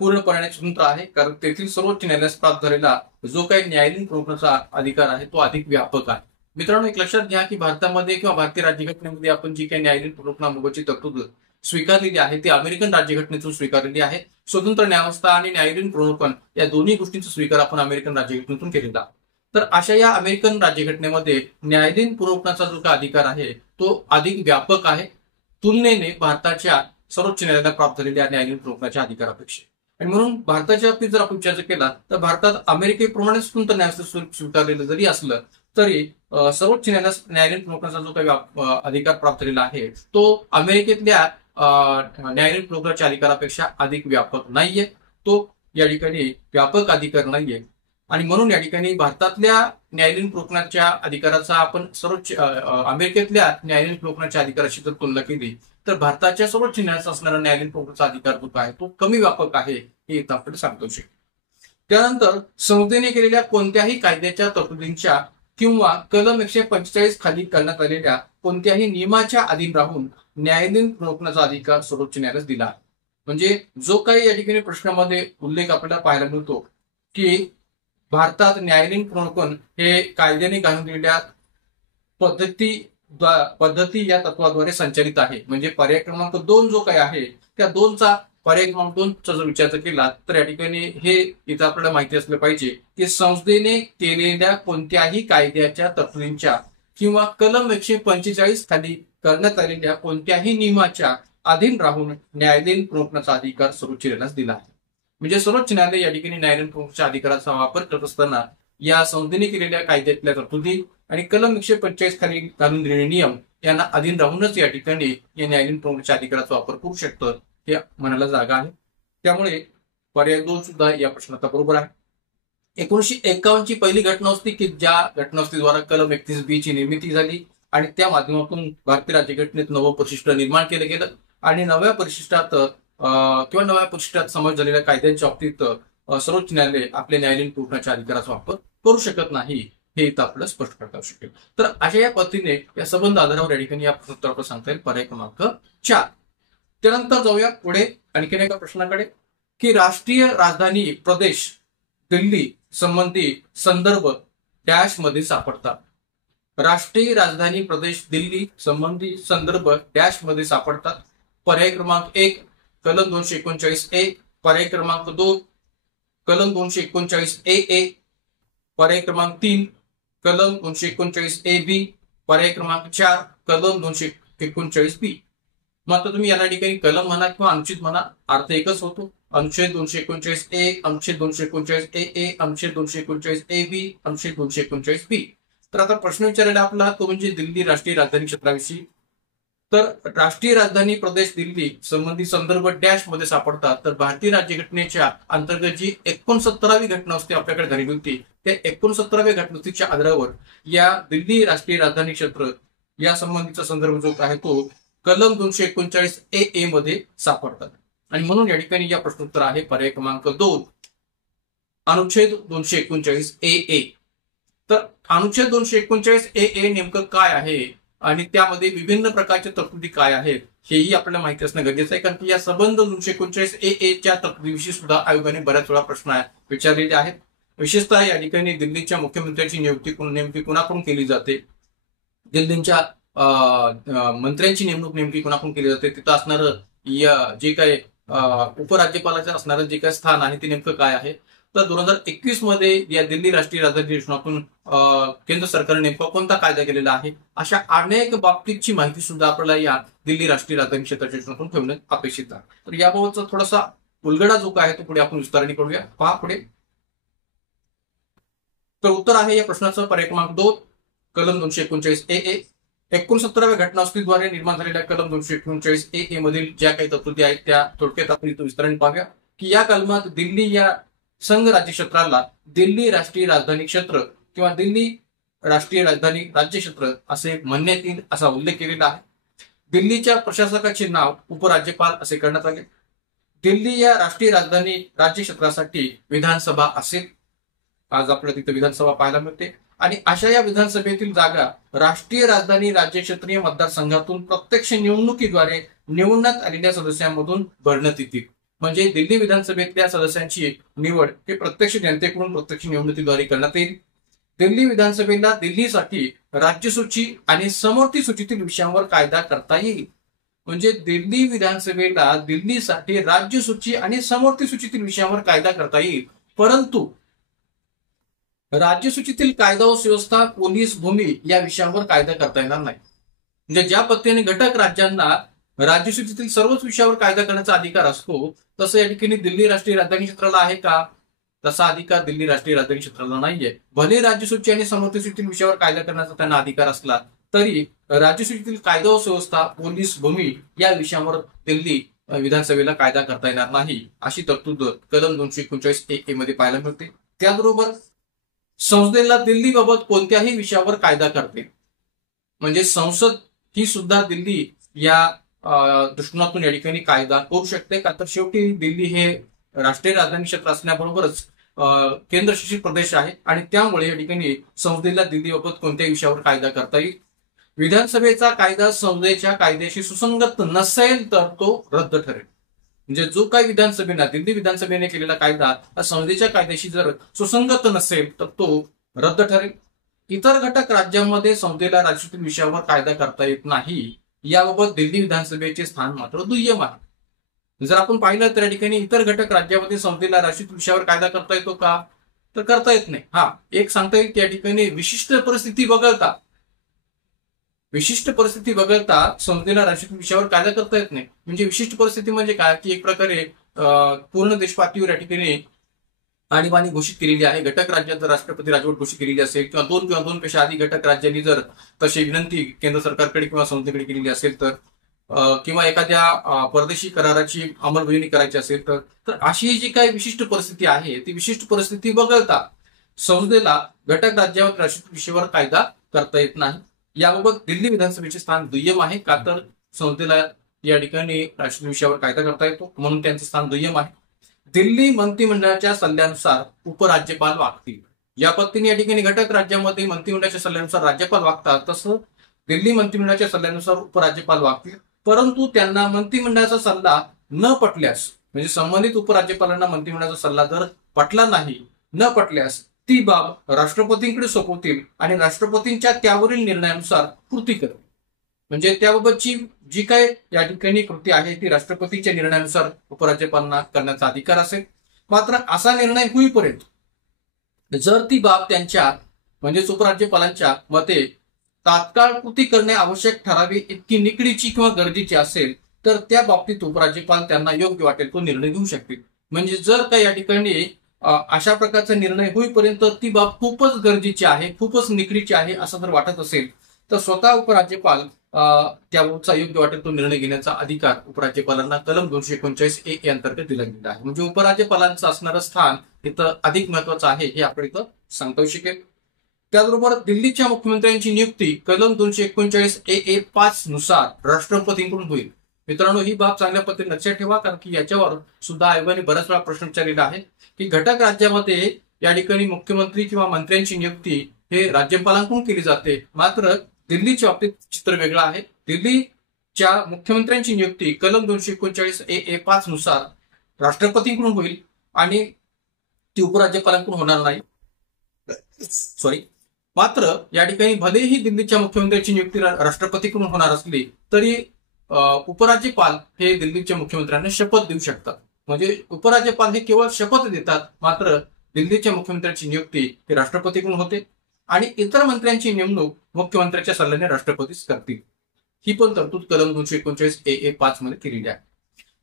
पूर्णपणे स्वतंत्र आहे, कारण तेथील सर्वोच्च न्यायालयास प्राप्त झालेला जो काही न्यायालयीन पुनर्रचनाचा अधिकार आहे तो अधिक व्यापक आहे. मित्रांनो, एक लक्षात घ्या की भारतामध्ये किंवा भारतीय राज्यघटनेमध्ये आपण जी काही न्यायालयीन पुनर्रचनाबाबतची तरतूद स्वीकारलेली आहे ती अमेरिकन राज्यघटनेतून स्वीकारलेली आहे. स्वतंत्र न्यायव्यवस्था आणि न्यायालयीन पुनर्रचना या दोन्ही गोष्टींचा स्वीकार आपण अमेरिकन राज्यघटनेतून केलेला. तर अशा या अमेरिकन राज्यघटनेमध्ये न्यायालयीन पुनर्रचनाचा जो काही अधिकार आहे तो अधिक व्यापक आहे तुलनेने भारताच्या सर्वोच्च न्यायालयाला प्राप्त झालेल्या न्यायालयीन पुनर्रचनाच्या अधिकारापेक्षा. आणि म्हणून भारताच्या बाबतीत जर आपण विचार केला तर भारतात अमेरिकेप्रमाणे स्वतंत्र न्यायव्यवस्था स्वीकारलेलं जरी असलं तरी सर्वोच्च न्यायालयीन पुनर्रचनाचा जो काही अधिकार प्राप्त झालेला आहे तो अमेरिकेतल्या न्यायालयीन पुनर्रचनाच्या अधिकारापेक्षा अधिक व्यापक नाहीये, तो या ठिकाणी व्यापक अधिकार नाहीये. आणि म्हणून या ठिकाणी भारतातल्या न्यायालयीन पुनर्रचनाच्या अधिकाराचा आपण सर्वोच्च अमेरिकेतल्या न्यायालयीन पुनर्रचनाच्या अधिकाराशी जर तुलना केली तर भारताच्या सर्वोच्च न्यायालयात असणारा न्यायालयीन पुनर्रचनाचा अधिकार जो आहे तो कमी व्यापक आहे हे इथं आपण सांगतो शकतो. त्यानंतर संसदेने केलेल्या कोणत्याही कायद्याच्या तरतुदींच्या किंवा कलम 145 खाली करण्यात आलेल्या कोणत्याही नियमाच्या अधीन राहून न्यायालयीन पुनर्रचनाचा अधिकार सर्वोच्च न्यायालयास दिला. म्हणजे जो काही या ठिकाणी प्रश्नामध्ये उल्लेख आपल्याला पाहायला मिळतो की भारतात न्यायालयीन पुनर्रचना हे कायद्याने घालून दिलेल्या पद्धती या तत्वाद्वारे संचालित आहे. म्हणजे पर्याय क्रमांक 2 जो काही आहे त्या 2चा पर्याय क्रमांक 2चा जर विचार केला तर या ठिकाणी हे इथं आपल्याला माहिती असलं पाहिजे की संसदेने केलेल्या कोणत्याही कायद्याच्या तरतुदींच्या किंवा कलम 145 खाली करण्यात आलेल्या कोणत्याही नियमाच्या अधीन राहून न्यायालयीन पुनर्रचनाचा अधिकार सर्वोच्च न्यायालयास दिला आहे. म्हणजे सर्वोच्च न्यायालय या ठिकाणी न्यायालयीन पुनर्रचनाच्या अधिकाराचा वापर करत असताना या संसदेने केलेल्या कायद्यातल्या तरतुदी आणि कलम 145 खाली घालून दिलेले नियम यांना अधीन राहूनच या ठिकाणी या न्यायालयीन पुनर्रचनाच्या अधिकाराचा वापर करू शकतं हे म्हणायला जागा आहे. त्यामुळे पर्याय 2 सुद्धा या प्रश्नाचा बरोबर आहे. 1951 ची पहिली घटना होती की ज्या घटनास्थळीद्वारा कलम 31B ची निर्मिती झाली आणि त्या माध्यमातून भारतीय राज्यघटनेत 9वं परिशिष्ट निर्माण केलं गेलं. आणि 9व्या परिशिष्टात समावेश झालेल्या कायद्यांच्या बाबतीत सर्वोच्च न्यायालय आपल्या न्यायालयीन पुनर्रचनाच्या अधिकाराचा वापर करू शकत नाही हे इथं आपल्याला स्पष्ट करता येऊ शकेल. तर अशा या पद्धतीने या संबंध आधारावर या ठिकाणी या प्रश्नोत्तर आपल्याला सांगता येईल पर्याय क्रमांक 4. त्यानंतर जाऊया पुढे आणखीन एका प्रश्नाकडे की राष्ट्रीय राजधानी प्रदेश दिल्ली संबंधी संदर्भ डॅश मध्ये सापडतात. राष्ट्रीय राजधानी प्रदेश दिल्ली संबंधी संदर्भ डॅश मध्ये सापडतात. पर्याय क्रमांक 1 कलम 239 ए, पर्याय क्रमांक 2 कलम 239 ए, पर्याय क्रमांक 3 कलम 239 ए बी, पर्याय क्रमांक 4 कलम 239 बी. मात्र तुम्ही या ठिकाणी कलम म्हणा किंवा अनुच्छेद म्हणा, अर्थ एकच होतो. अनुच्छेद 239 ए, अनुच्छेद 239 ए, अनुच्छेद 239 ए बी, अनुच्छेद 239 बी. तर आता प्रश्न विचारलेला आपला तो म्हणजे दिल्ली राष्ट्रीय राजधानी क्षेत्राविषयी. तर राष्ट्रीय राजधानी प्रदेश दिल्ली संबंधी संदर्भ डॅश मध्ये सापडतात. तर भारतीय राज्यघटनेच्या अंतर्गत जी 69वी घटनादुरुस्ती आपल्याकडे झालेली होती त्या 69व्या घटनादुरुस्तीच्या आधारावर या दिल्ली राष्ट्रीय राजधानी क्षेत्र या संबंधीचा संदर्भ जो आहे तो कलम 239 ए मध्ये सापडतात. आणि म्हणून या ठिकाणी या प्रश्नोत्तर आहे पर्याय क्रमांक 2 अनुच्छेद 239 ए. तर अनुच्छेद 239 ए नेमकं काय आहे आणि त्यामध्ये विभिन्न प्रकारच्या तरतुदी काय आहेत हेही आपल्याला माहिती असणं गरजेचं आहे. कारण की या संबंध 239 ए च्या तरतुदीविषयी सुद्धा आयोगाने बऱ्याच वेळा प्रश्न विचारलेले आहेत. विशेषतः या ठिकाणी दिल्लीच्या मुख्यमंत्र्यांची नेमकी कुणाकडून केली जाते, दिल्लीच्या मंत्र्यांची नेमणूक नेमकी कुणाकडून केली जाते, तिथं असणारं जे काय उपराज्यपालाचं असणारं जे काय स्थान आहे ते नेमकं काय आहे. तर 2021 मध्ये या दिल्ली राष्ट्रीय राजधानी योजनातून केंद्र सरकारने नेमका कोणता कायदा केलेला आहे अशा अनेक बाबतीची माहिती सुद्धा आपल्याला या दिल्ली राष्ट्रीय राजधानी क्षेत्राच्या योजनातून ठेवणं अपेक्षित आहे. तर याबाबतचा थोडासा उलगडा जो काय आहे तो पुढे आपण विस्ताराने करूया. पहा पुढे. तर उत्तर आहे या प्रश्नाचं पर्याय क्रमांक 2 कलम 239 ए. 69व्या घटनादुरुस्तीद्वारे निर्माण झालेल्या कलम 239 ए मधील ज्या काही तरतुदी आहेत त्या थोडक्यात आपण इथं विस्ताराने पाहूया की या कलमात दिल्ली या संघ राज्य क्षेत्राला दिल्ली राष्ट्रीय राजधानी क्षेत्र किंवा दिल्ली राष्ट्रीय राजधानी राज्य क्षेत्र असे म्हणण्यात येईल असा उल्लेख केलेला आहे. दिल्लीच्या प्रशासकाचे नाव उपराज्यपाल असे करण्यात आले. दिल्ली या राष्ट्रीय राजधानी राज्य क्षेत्रासाठी विधानसभा असेल. आज आपल्याला तिथे विधानसभा पाहायला मिळते आणि अशा या विधानसभेतील जागा राष्ट्रीय राजधानी राज्य क्षेत्रीय मतदारसंघातून प्रत्यक्ष निवडणुकीद्वारे निवडण्यात आलेल्या सदस्यांमधून भरण्यात येतील. म्हणजे दिल्ली विधानसभेतल्या सदस्यांची निवड हे प्रत्यक्ष जनतेकडून प्रत्यक्ष निवडणुकीद्वारे करण्यात येईल. दिल्ली विधानसभेला दिल्लीसाठी राज्यसूची आणि समवर्ती सूचीतील विषयांवर कायदा करता येईल. म्हणजे दिल्ली विधानसभेला दिल्लीसाठी राज्यसूची आणि समवर्ती सूचीतील विषयांवर कायदा करता येईल. परंतु राज्यसूचीतील कायदा व सुव्यवस्था, पोलीस, भूमी या विषयांवर कायदा करता येणार नाही. म्हणजे ज्या पद्धतीने घटक राज्यांना राज्यसूचीतील सर्वच विषयावर कायदा करण्याचा अधिकार असतो तसं या ठिकाणी दिल्ली राष्ट्रीय राजधानी क्षेत्राला आहे का? तसा अधिकार दिल्ली राष्ट्रीय राजधानी क्षेत्राला नाहीये. भले राज्यसूची आणि समवर्ती सूचीतील विषयावर कायदा करण्याचा त्यांना अधिकार असला तरी राज्यसूचीतील कायदा व सुव्यवस्था, पोलीस, भूमी या विषयांवर दिल्ली विधानसभेला कायदा करता येणार नाही अशी तरतूद कलम 239 ए मध्ये पाहायला मिळते. त्याचबरोबर संसदेला दिल्लीबाबत कोणत्याही विषयावर कायदा करते. म्हणजे संसद ही सुद्धा दिल्ली या दृष्टिकोनातून या ठिकाणी कायदा करू शकते. का तर शेवटी दिल्ली हे राष्ट्रीय राजधानी क्षेत्र असण्याबरोबरच केंद्रशासित प्रदेश आहे आणि त्यामुळे या ठिकाणी संसदेला दिल्लीबाबत कोणत्याही विषयावर कायदा करता येईल. विधानसभेचा कायदा संसदेच्या कायद्याशी सुसंगत नसेल तर तो रद्द ठरेल. म्हणजे जो काही दिल्ली विधानसभेने केलेला कायदा संसदेच्या कायद्याशी जर सुसंगत नसेल तर तो रद्द ठरेल. इतर घटक राज्यांमध्ये संसदेला राज्यसूचीतील विषयावर कायदा करता येत नाही. याबाबत दिल्ली विधानसभेचे स्थान मात्र दुय्यम आहे. जर आपण पाहिलं तर या ठिकाणी इतर घटक राज्यामध्ये संसदेला राज्यसूचीतील विषयावर कायदा करता येतो का? तर करता येत नाही. हा एक सांगता येईल की या ठिकाणी विशिष्ट परिस्थिती वगळता संसदेला राज्यसूचीतील विषयावर कायदा करता येत नाही. म्हणजे विशिष्ट परिस्थिती म्हणजे काय की एक प्रकारे पूर्ण देशपातळीवर या ठिकाणी आणीबाणी घोषित केलेली आहे. घटक राज्यात जर राष्ट्रपती राजवट घोषित केलेली असेल किंवा दोन पेक्षा अधिक घटक राज्यांनी जर तशी विनंती केंद्र सरकारकडे किंवा संसदेकडे केलेली असेल तर किंवा एखाद्या परदेशी कराराची अंमलबजावणी करायची असेल तर अशी जी काही विशिष्ट परिस्थिती आहे ती विशिष्ट परिस्थिती वगळता संसदेला घटक राज्यावर राष्ट्रीय विषयावर कायदा करता येत नाही. याबाबत दिल्ली विधानसभेचे स्थान दुय्यम आहे. का तर संसदेला या ठिकाणी राष्ट्रीय विषयावर कायदा करता येतो म्हणून त्यांचे स्थान दुय्यम आहे. दिल्ली मंत्रिमंडळाच्या सल्ल्यानुसार उपराज्यपाल वागतील. ज्या पद्धतीने या ठिकाणी घटक राज्यामध्ये मंत्रिमंडळाच्या सल्ल्यानुसार राज्यपाल वागतात, तसं दिल्ली मंत्रिमंडळाच्या सल्ल्यानुसार उपराज्यपाल वागतील. परंतु त्यांना मंत्रिमंडळाचा सल्ला न पटल्यास, म्हणजे संबंधित उपराज्यपालांना मंत्रिमंडळाचा सल्ला जर पटला नाही, न पटल्यास ती बाब राष्ट्रपतींकडे सोपवतील आणि राष्ट्रपतींच्या त्यावरील निर्णयानुसार कृती करतील. म्हणजे त्याबाबतची जी काय या ठिकाणी कृती आहे ती राष्ट्रपतीच्या निर्णयानुसार उपराज्यपालांना करण्याचा अधिकार असेल. मात्र असा निर्णय होईपर्यंत जर ती बाब त्यांच्या म्हणजेच उपराज्यपालांच्या मते तात्काळ कृती करणे आवश्यक ठरावी इतकी निकडीची किंवा गरजेची असेल, तर त्या बाबतीत उपराज्यपाल त्यांना योग्य वाटेल तो निर्णय घेऊ शकतील. म्हणजे जर का या ठिकाणी अशा प्रकारचा निर्णय होईपर्यंत ती बाब खूपच गरजेची आहे, खूपच निकडीची आहे असं जर वाटत असेल, तर स्वतः उपराज्यपाल त्याबाबतचा योग्य वाटेल तो निर्णय घेण्याचा अधिकार उपराज्यपालांना कलम 239A अंतर्गत दिला गेला आहे. म्हणजे उपराज्यपालांचं असणारं स्थान इथं अधिक महत्वाचं आहे हे आपण इथं सांगता येऊ शकेल. त्याचबरोबर दिल्लीच्या मुख्यमंत्र्यांची नियुक्ती कलम 239AA5 नुसार राष्ट्रपतींकडून होईल. मित्रांनो, ही बाब चांगल्या पद्धतीने लक्षात ठेवा, कारण की याच्यावर सुद्धा आयोगाने बऱ्याच वेळा प्रश्न विचारलेला आहे की घटक राज्यामध्ये या ठिकाणी मुख्यमंत्री किंवा मंत्र्यांची नियुक्ती हे राज्यपालांकडून केली जाते. मात्र दिल्लीच्या बाबतीत चित्र वेगळं आहे. दिल्लीच्या मुख्यमंत्र्यांची नियुक्ती कलम 239AA5 नुसार राष्ट्रपतींकडून होईल आणि ती उपराज्यपालांकडून होणार नाही. सॉरी. मात्र या ठिकाणी भलेही दिल्लीच्या मुख्यमंत्र्यांची नियुक्ती राष्ट्रपतीकडून होणार असली तरी उपराज्यपाल हे दिल्लीच्या मुख्यमंत्र्यांना शपथ देऊ शकतात. म्हणजे उपराज्यपाल हे केवळ शपथ देतात, मात्र दिल्लीच्या मुख्यमंत्र्यांची नियुक्ती ही राष्ट्रपतीकडून होते आणि इतर मंत्र्यांची नेमणूक मुख्यमंत्र्यांच्या सल्ल्याने राष्ट्रपतीच करतील. ही पण तरतूद कलम 239AA5 मध्ये केलेली आहे.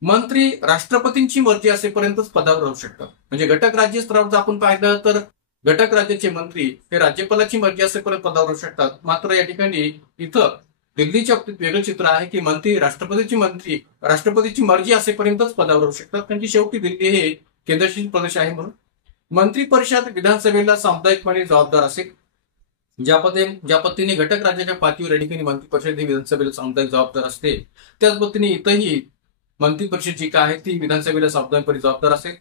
मंत्री राष्ट्रपतींची मर्जी असेपर्यंतच पदावर राहू शकतात. म्हणजे घटक राज्य स्तरावर आपण पाहिलं तर घटक राज्याचे मंत्री हे राज्यपालाची मर्जी असेपर्यंत पदावर राहू शकतात. मात्र या ठिकाणी इथं दिल्लीच्या बाबतीत वेगळं चित्र आहे की मंत्री राष्ट्रपतीची मर्जी असेपर्यंतच पदावर राहू शकतात, कारण की शेवटी दिल्ली हे केंद्रशासित प्रदेश आहे. म्हणून मंत्री परिषद विधानसभेला सामुदायिकपणे जबाबदार असेल. ज्या पद्धतीने घटक राज्याच्या पातळीवर या ठिकाणी मंत्री परिषद ही विधानसभेला सामुदायिक जबाबदार असते, त्याच पद्धतीने इथंही मंत्री परिषद जी काय आहे ती विधानसभेला सामुदायिकपणे जबाबदार असेल.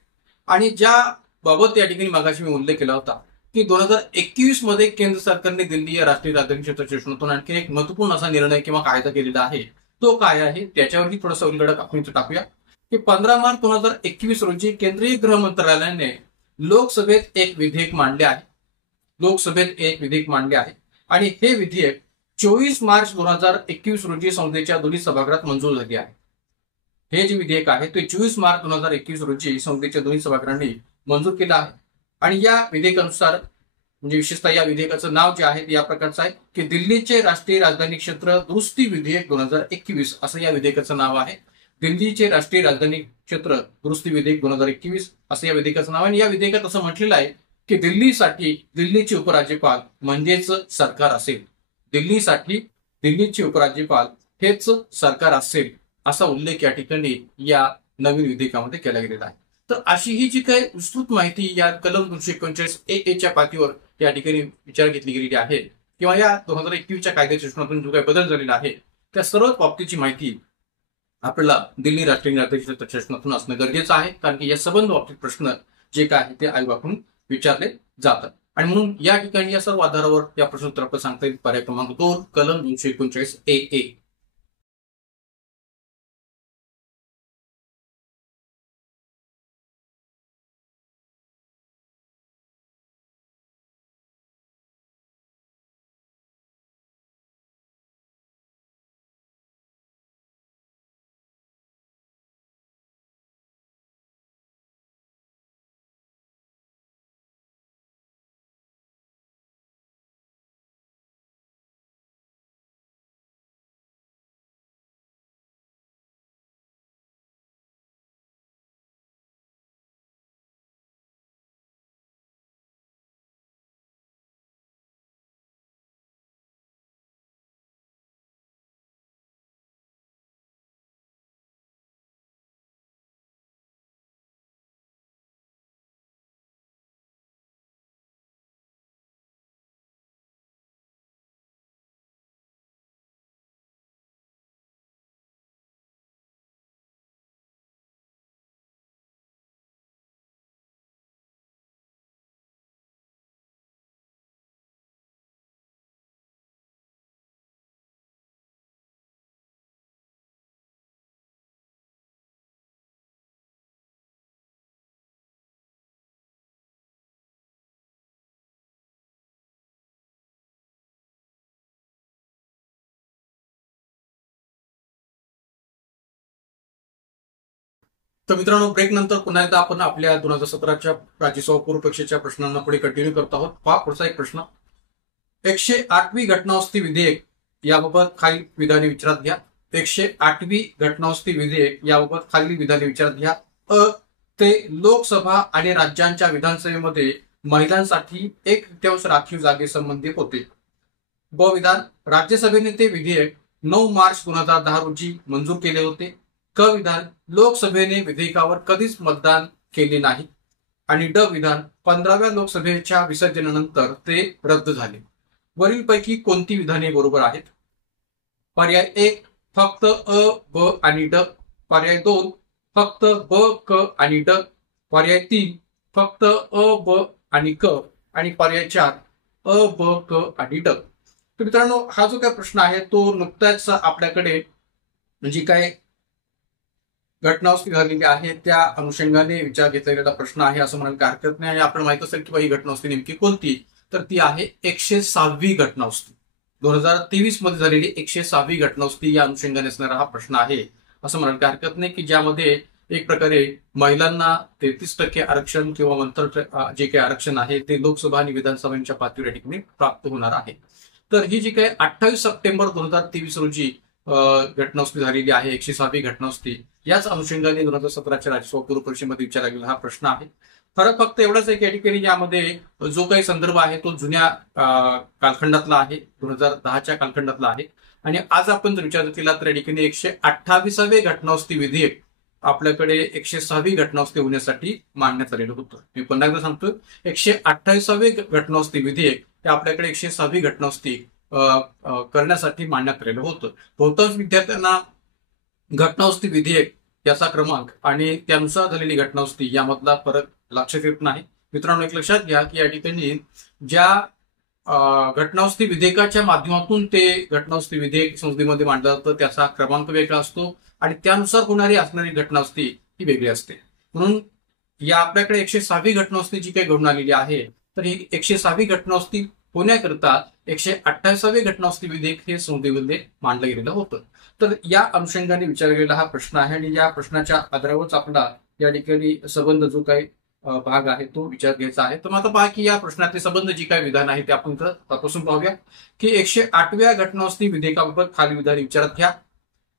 आणि ज्या बाबत या ठिकाणी मागाशी मी उल्लेख केला होता की 2021 मध्ये केंद्र सरकारने दिल्ली या राष्ट्रीय राजधानी क्षेत्राच्या योजनेतून आणखी एक महत्वपूर्ण असा निर्णय किंवा कायदा केलेला आहे. तो काय आहे त्याच्यावरही थोडासा उलगडा आपण इथं टाकूया की 15 मार्च 2021 रोजी केंद्रीय गृह मंत्रालयाने लोकसभेत एक विधेयक मांडले आहे आणि हे विधेयक 24 मार्च 2021 रोजी संसदेच्या दोन्ही सभागृहात मंजूर झाले आहे. हे जे विधेयक आहे ते 24 मार्च 2021 रोजी संसदेच्या दोन्ही सभागृहांनी मंजूर केलं आहे. आणि या विधेयकानुसार म्हणजे विशेषतः या विधेयकाचं नाव जे आहे ते या प्रकारचं आहे की दिल्लीचे राष्ट्रीय राजधानी क्षेत्र दुरुस्ती विधेयक 2021 असं या विधेयकाचं नाव आहे. दिल्लीचे राष्ट्रीय राजधानी क्षेत्र दुरुस्ती विधेयक 2021 असं या विधेयकाचं नाव आहे. आणि या विधेयकात असं म्हटलेलं आहे की दिल्लीसाठी दिल्लीचे उपराज्यपाल म्हणजेच सरकार असेल. दिल्लीसाठी दिल्लीचे उपराज्यपाल हेच सरकार असेल असा उल्लेख या ठिकाणी या नवीन विधेयकामध्ये केला गेलेला आहे. तर अशी ही जी काही विस्तृत माहिती या कलम 239AA च्या पातळीवर या ठिकाणी विचार घेतली गेलेली आहे किंवा या 2021च्या कायद्याच्या सूचनातून जो काही बदल झालेला आहे त्या सर्व बाबतीची माहिती आपल्याला दिल्ली राष्ट्रीय राजधानी सूचनातून असणं गरजेचं आहे, कारण की या संबंध बाबतीत प्रश्न जे काय आहे ते आयोगाकडून विचारले जातात. आणि म्हणून या ठिकाणी या सर्व आधारावर या प्रश्नोत्तर आपण सांगता येईल. पर्याय क्रमांक 2 कलम 239AA. तर मित्रांनो, ब्रेक नंतर पुन्हा एकदा आपण आपल्या 2017च्या राज्यसभा पूर्व परीक्षेच्या प्रश्नांना पुढे कंटिन्यू करत आहोत. पहा पुढचा एक प्रश्न. 108वी घटनावस्ती विधेयक याबाबत खालील विधाने विचारात घ्या. 108वी घटनावस्ती विधेयक याबाबत खालील विधाने विचारात घ्या. अ. ते लोकसभा आणि राज्यांच्या विधानसभेमध्ये महिलांसाठी 1/3 राखीव जागेसंबंधी होते. ब विधान. राज्यसभेने ते विधेयक 9 मार्च 2010 रोजी मंजूर केले होते. क विधान. लोकसभेने विधेयकावर कधीच मतदान केले नाही. आणि ड विधान. 15व्या लोकसभेच्या विसर्जनानंतर ते रद्द झाले. वरीलपैकी कोणती विधाने बरोबर आहेत? पर्याय 1 फक्त अ, ब आणि ड. पर्याय 2 फक्त ब, क आणि ड. पर्याय 3 फक्त अ, ब आणि क. आणि पर्याय 4 अ, ब, क आणि ड. तर मित्रांनो, हा जो काय प्रश्न आहे तो नुकताच आपल्याकडे जी काय घटनावस्ती झालेली आहे त्या अनुषंगाने विचार घेतला गेलेला प्रश्न आहे असं म्हणायला हरकत नाही. आणि आपल्याला माहित असेल की ही घटनावस्ती नेमकी कोणती, तर ती आहे 106वी घटनावस्ती. 2023 मध्ये झालेली 106वी घटनावस्ती या अनुषंगाने असणारा हा प्रश्न आहे असं म्हणायला हरकत नाही, की ज्यामध्ये एक प्रकारे महिलांना 33% आरक्षण किंवा नंतर जे काही आरक्षण आहे ते लोकसभा आणि विधानसभांच्या पातळीवर या ठिकाणी प्राप्त होणार आहे. तर ही जी काही 28 सप्टेंबर 2023 रोजी घटनावस्ती झालेली आहे, 106वी घटनावस्ती, याच अनुषंगाने 2017च्या राज्यसभा पूर्व परीक्षेमध्ये विचारला गेलेला हा प्रश्न आहे. फरक फक्त एवढाच आहे की या ठिकाणी यामध्ये जो काही संदर्भ आहे तो जुन्या कालखंडातला आहे, 2010च्या कालखंडातला आहे. आणि आज आपण जर विचार केला तर या ठिकाणी 128वे घटनावस्ती विधेयक आपल्याकडे 106वी घटनावस्ती होण्यासाठी मांडण्यात आलेलं होतं. मी पुन्हा एकदा सांगतो, 128वे घटनावस्ती विधेयक हे आपल्याकडे 106वी घटनावस्ती करण्यासाठी मांडण्यात आलेलं होतं. बहुतांश विद्यार्थ्यांना घटनावस्ती विधेयक याचा क्रमांक आणि त्यानुसार झालेली घटनावस्ती यामधला फरक लक्षात येत नाही. मित्रांनो, एक लक्षात घ्या की या ठिकाणी ज्या घटनावस्ती विधेयकाच्या माध्यमातून ते घटनावस्ती विधेयक संसदेमध्ये मांडलं जातं त्याचा क्रमांक वेगळा असतो आणि त्यानुसार होणारी असणारी घटनावस्ती ही वेगळी असते. म्हणून या आपल्याकडे 106वी घटनावस्ती जी काही घडून आलेली आहे, तर ही 106वी घटनावस्ती होण्याकरता 128वे घटनावस्ती विधेयक हे संसदेमध्ये मांडलं गेलेलं होतं. तर या अनुषंगाने विचारला गेलेला हा प्रश्न आहे आणि या प्रश्नाच्या आधारावरच आपला या ठिकाणी संबंध जो काही भाग आहे तो विचार घ्यायचा आहे. तर मग आता पहा की या प्रश्नातले संबंध जी काही विधान आहे ते आपण इथं तपासून पाहूया. की 108व्या घटनावस्ती विधेयकाबाबत खाली विधाने विचारात घ्या.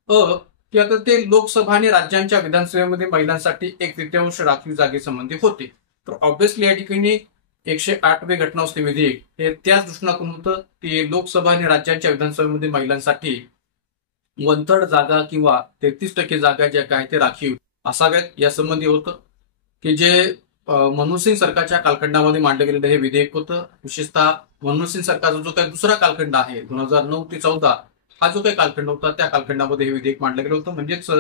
अ. की आता ते लोकसभा आणि राज्यांच्या विधानसभेमध्ये महिलांसाठी 1/3 राखीव जागेसंबंधी होते. तर ऑब्व्हियसली या ठिकाणी 108वे घटनावस्ती विधेयक हे त्याच दृष्टिकोनातून होतं की लोकसभा आणि राज्यांच्या विधानसभेमध्ये महिलांसाठी 1/3 जागा किंवा 33% जागा ज्या काय ते राखीव असाव्यात यासंबंधी होतं. की जे मनमोहन सिंग सरकारच्या कालखंडामध्ये मांडलं गेलेलं हे विधेयक होतं. विशेषतः मनमोहन सिंग सरकारचा जो काही दुसरा कालखंड आहे 2009 ते 14 हा जो काही कालखंड होता त्या कालखंडामध्ये हे विधेयक मांडलं गेलं होतं. म्हणजेच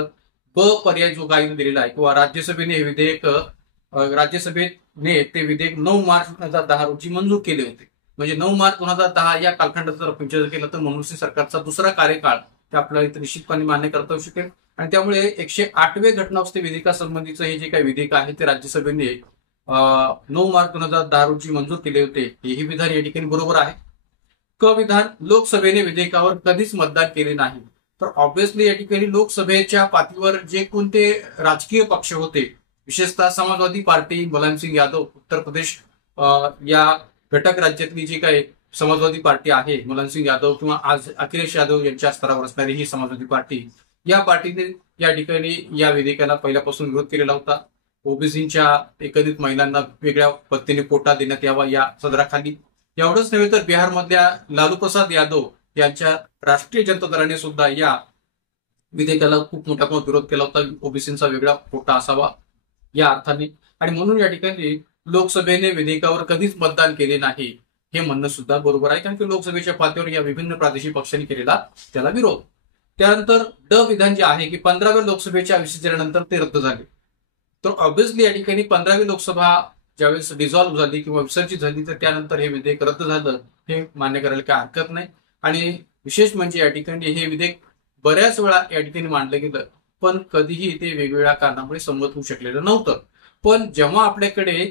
ब पर्याय जो काही दिलेला आहे किंवा राज्यसभेने हे विधेयक राज्यसभेने ते विधेयक 9 मार्च 2010 रोजी मंजूर केले होते. म्हणजे 9 मार्च 2010 या कालखंडाचा जर आपण विचार केला तर मनमोहन सिंग सरकारचा दुसरा कार्यकाळ ते आपल्याला इथे निश्चितपणे मान्य करता येऊ शकेल. आणि त्यामुळे 108वे घटनावस्ती विधेयकासंबंधीचं हे जे काही विधेयक आहे ते राज्यसभेने 9 मार्च 2010 रोजी मंजूर केले होते. हेही विधान या ठिकाणी बरोबर आहे. क विधान. लोकसभेने विधेयकावर कधीच मतदान केले नाही. तर ऑब्व्हियसली या ठिकाणी लोकसभेच्या पातळीवर जे कोणते राजकीय पक्ष होते, विशेषतः समाजवादी पार्टी, मुलायम सिंग यादव उत्तर प्रदेश या घटक राज्यातली जी काही समाजवादी पार्टी आहे, मुलायम सिंग यादव किंवा आज अखिलेश यादव यांच्या स्तरावर असणारी ही समाजवादी पार्टी, या पार्टीने या ठिकाणी या विधेयकाला पहिल्यापासून विरोध केलेला होता. ओबीसीच्या एकत्रित महिलांना वेगळ्या पद्धतीने कोटा देण्यात यावा या सदराखाली. एवढंच नव्हे तर बिहारमधल्या लालू प्रसाद यादव यांच्या राष्ट्रीय जनता दलाने सुद्धा या विधेयकाला खूप मोठ्या प्रमाणात विरोध केला होता. ओबीसीचा वेगळा कोटा असावा या अर्थाने. आणि म्हणून या ठिकाणी लोकसभेने विधेयकावर कधीच मतदान केले नाही हे म्हणणं सुद्धा बरोबर आहे, कारण की लोकसभेच्या पातळीवर या विभिन्न प्रादेशिक पक्षांनी केलेला त्याला विरोध. त्यानंतर ड विधान जे आहे की 15व्या लोकसभेच्या विसर्जनानंतर ते रद्द झाले. तर ऑब्व्हियसली या ठिकाणी 15वी लोकसभा ज्यावेळेस डिझॉल्व्ह झाली किंवा विसर्जित झाली तर त्यानंतर हे विधेयक रद्द झालं हे मान्य करायला काही हरकत नाही. आणि विशेष म्हणजे या ठिकाणी हे विधेयक बऱ्याच वेळा या ठिकाणी मांडलं गेलं पण कधीही ते वेगवेगळ्या कारणामुळे संमत होऊ शकलेलं नव्हतं. पण जेव्हा आपल्याकडे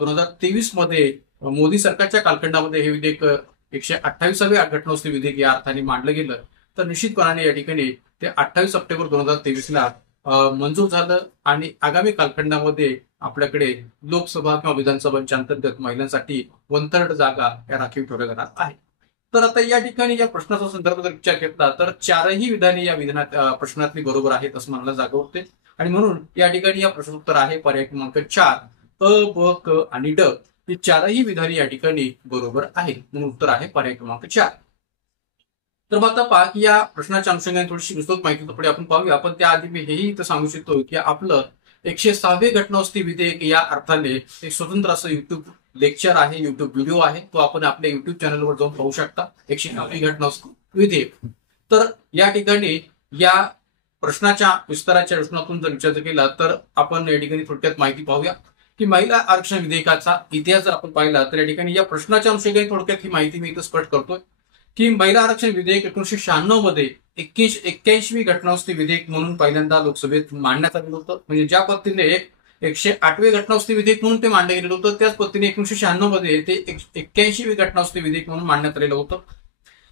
2023 मध्ये मोदी सरकारच्या कालखंडामध्ये हे विधेयक 128व्या घटनावस्ती विधेयक या अर्थाने मांडलं गेलं तर निश्चितपणाने या ठिकाणी ते 28 सप्टेंबर 2023ला मंजूर झालं आणि आगामी कालखंडामध्ये आपल्याकडे लोकसभा किंवा विधानसभांच्या अंतर्गत महिलांसाठी 1/3 जागा या राखीव ठेवल्या जाणार आहे. तर आता या ठिकाणी या प्रश्नाचा संदर्भ जर विचार घेतला तर चारही विधाने या प्रश्नातली बरोबर आहेत असं म्हणायला जागा होते. आणि म्हणून या ठिकाणी या प्रश्न उत्तर आहे पर्याय क्रमांक 4 अ, ब, क आणि ड ही चारही विधाने या ठिकाणी बरोबर आहे. म्हणून उत्तर आहे पर्याय क्रमांक 4. तर मग आता पहा की या प्रश्नाच्या अनुषंगाने थोडीशी विस्तृत माहिती पुढे आपण पाहूया. पण त्याआधी मी हेही इथं सांगू इच्छितो की आपलं 106वे घटनावस्ती विधेयक या अर्थाने एक स्वतंत्र असं युट्यूब लेक्चर आहे, युट्यूब व्हिडिओ आहे, तो आपण आपल्या युट्यूब चॅनलवर जाऊन पाहू शकता. 106वी घटनावस्ती विधेयक. तर या ठिकाणी या प्रश्नाच्या विस्ताराच्या प्रश्नातून जर विचार केला तर आपण या ठिकाणी थोडक्यात माहिती पाहूया की महिला आरक्षण विधेयकाचा इतिहास जर आपण पाहिला तर या ठिकाणी या प्रश्नाच्या अनुषंगाने थोडक्यात ही माहिती मी इथं स्पष्ट करतोय की महिला आरक्षण विधेयक 1996 मध्ये 81वी घटनावस्ती विधेयक म्हणून पहिल्यांदा लोकसभेत मांडण्यात आलेलं होतं. म्हणजे ज्या पद्धतीने 108वे घटनावस्ती विधेयक म्हणून ते मांडलं गेलेलं होतं त्याच पद्धतीने 1996 मध्ये ते 81वी घटनावस्ती विधेयक म्हणून मांडण्यात आलेलं होतं.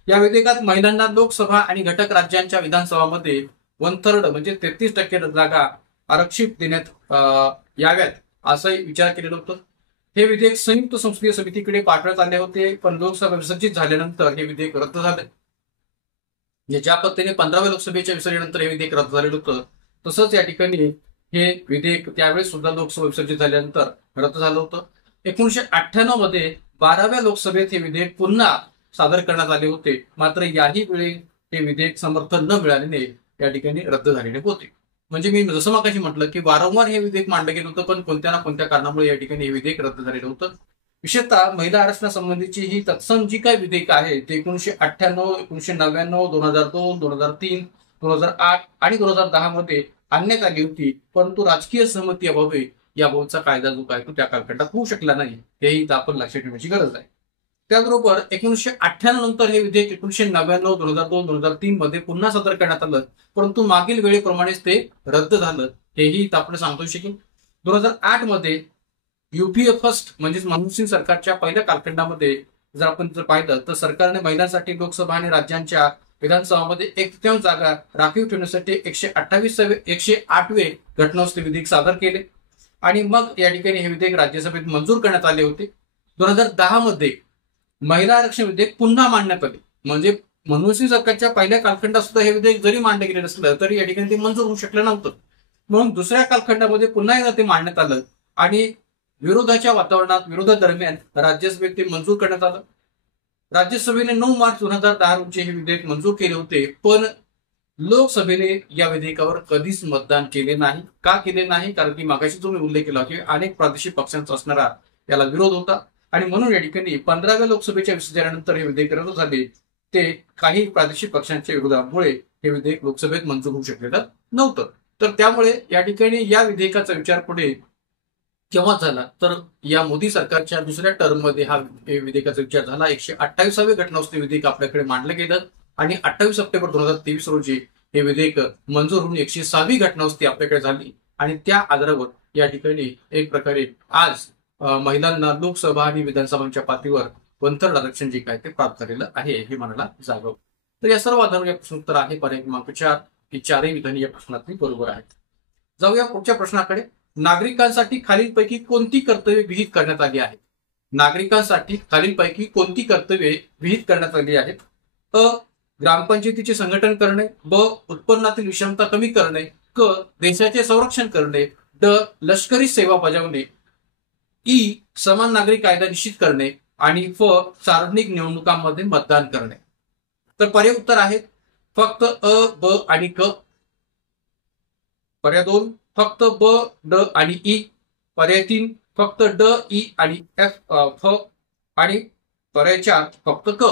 या विधेयकात महिलांना लोकसभा आणि घटक राज्यांच्या विधानसभामध्ये 1/3 म्हणजे 33% जागा आरक्षित देण्यात याव्यात असंही विचार केलेलं होतं. हे विधेयक संयुक्त संसदीय समितीकडे पाठवण्यात आले होते पण लोकसभा विसर्जित झाल्यानंतर हे विधेयक रद्द झालं. ज्या पद्धतीने 15व्या लोकसभेच्या विसर्जनानंतर हे विधेयक रद्द झालेलं होतं तसंच या ठिकाणी हे विधेयक त्यावेळेस सुद्धा लोकसभा विसर्जित झाल्यानंतर रद्द झालं होतं. 1998 मध्ये 12व्या लोकसभेत हे विधेयक पुन्हा सादर करण्यात आले होते. मात्र याही वेळी हे विधेयक समर्थन न मिळाल्याने या ठिकाणी रद्द झालेले होते. म्हणजे मी जसं मगाशी म्हटलं की वारंवार हे विधेयक मांडलं गेलं होतं पण कोणत्या ना कोणत्या कारणामुळे या ठिकाणी हे विधेयक रद्द झालेलं होतं. विशेषतः महिला आरक्षणासंबंधीची ही तत्सम जी काही विधेयक आहे ते 1998, 1999, 2002, 2003, 2008 आणि 2010 मध्ये आणण्यात आली होती. परंतु राजकीय सहमती अभावी याबाबतचा कायदा जो काय तो त्या कालखंडात होऊ शकला नाही. हेही आपण लक्षात ठेवण्याची गरज आहे. त्याचबरोबर 1998 नंतर हे विधेयक 1999, 2002, 2003 मध्ये पुन्हा सादर करण्यात आलं परंतु मागील वेळेप्रमाणेच ते रद्द झालं. हेही आपण सांगतो शकेन. 2008 मध्ये युपीए फर्स्ट म्हणजेच मनमोहन सिंग सरकारच्या पहिल्या कालखंडामध्ये जर आपण पाहिलं तर सरकारने महिलांसाठी लोकसभा आणि राज्यांच्या विधानसभामध्ये 1/3 जागा राखीव ठेवण्यासाठी 108वे घटनावस्ती विधेयक सादर केले आणि मग या ठिकाणी हे विधेयक राज्यसभेत मंजूर करण्यात आले होते. 2010 मध्ये महिला आरक्षण विधेयक पुन्हा मांडण्यात आले. म्हणजे मनमोहन सिंग सरकारच्या पहिल्या कालखंडात सुद्धा हे विधेयक जरी मांडलं गेलं नसलं तरी या ठिकाणी ते मंजूर होऊ शकलं नव्हतं. म्हणून दुसऱ्या कालखंडामध्ये पुन्हा एकदा ते मांडण्यात आलं आणि विरोधाच्या वातावरणात विरोधादरम्यान राज्यसभेत ते मंजूर करण्यात आलं. राज्यसभेने 9 मार्च 2010 रोजी हे विधेयक मंजूर केले होते पण लोकसभेने या विधेयकावर कधीच मतदान केले नाही. का केले नाही? कारण की मागाशी जो मी उल्लेख केला की अनेक प्रादेशिक पक्षांचा असणारा याला विरोध होता आणि म्हणून या ठिकाणी 15व्या लोकसभेच्या विसर्जनानंतर हे विधेयक रद्द झाले. ते काही प्रादेशिक पक्षांच्या विरोधामुळे हे विधेयक लोकसभेत मंजूर होऊ शकलेलं नव्हतं. तर त्यामुळे या ठिकाणी या विधेयकाचा विचार पुढे केव्हा झाला तर या मोदी सरकारच्या दुसऱ्या टर्म मध्ये हा विधेयकाचा विचार झाला. 128वे घटनावस्ती विधेयक आपल्याकडे मांडलं गेलं आणि 28 सप्टेंबर 2023 रोजी हे विधेयक मंजूर होऊन 106वी घटनावस्ती आपल्याकडे झाली आणि त्या आधारावर या ठिकाणी एक प्रकारे आज महिलांना लोकसभा आणि विधानसभांच्या पातळीवर 1/3 आरक्षण जे काय ते प्राप्त झालेलं आहे हे म्हणायला जागव. तर या सर्व आधारावर या प्रश्न उत्तर आहे पर्याय क्रमांक 4 ही चारही विधाने या प्रश्नातली बरोबर आहेत. जाऊया पुढच्या प्रश्नाकडे. नागरिकांसाठी खालीलपैकी कोणती कर्तव्ये विहित करण्यात आली आहेत? नागरिकांसाठी खालीलपैकी कोणती कर्तव्ये विहित करण्यात आली आहेत? अ. ग्रामपंचायतीचे संघटन करणे. ब. उत्पन्नातील विषमता कमी करणे. क. देशाचे संरक्षण करणे. ड. लष्करी सेवा बजावणे. ई. समान नागरी कायदा निश्चित करणे आणि फ. सार्वजनिक निवडणुकांमध्ये मतदान करणे. तर पर्याय उत्तर आहेत फक्त अ, ब आणि क. पर्याय 2 फक्त ब, ड आणि ई. पर्याय 3 फक्त ड, ई आणि फ आणि पर्याय 4 फक्त क.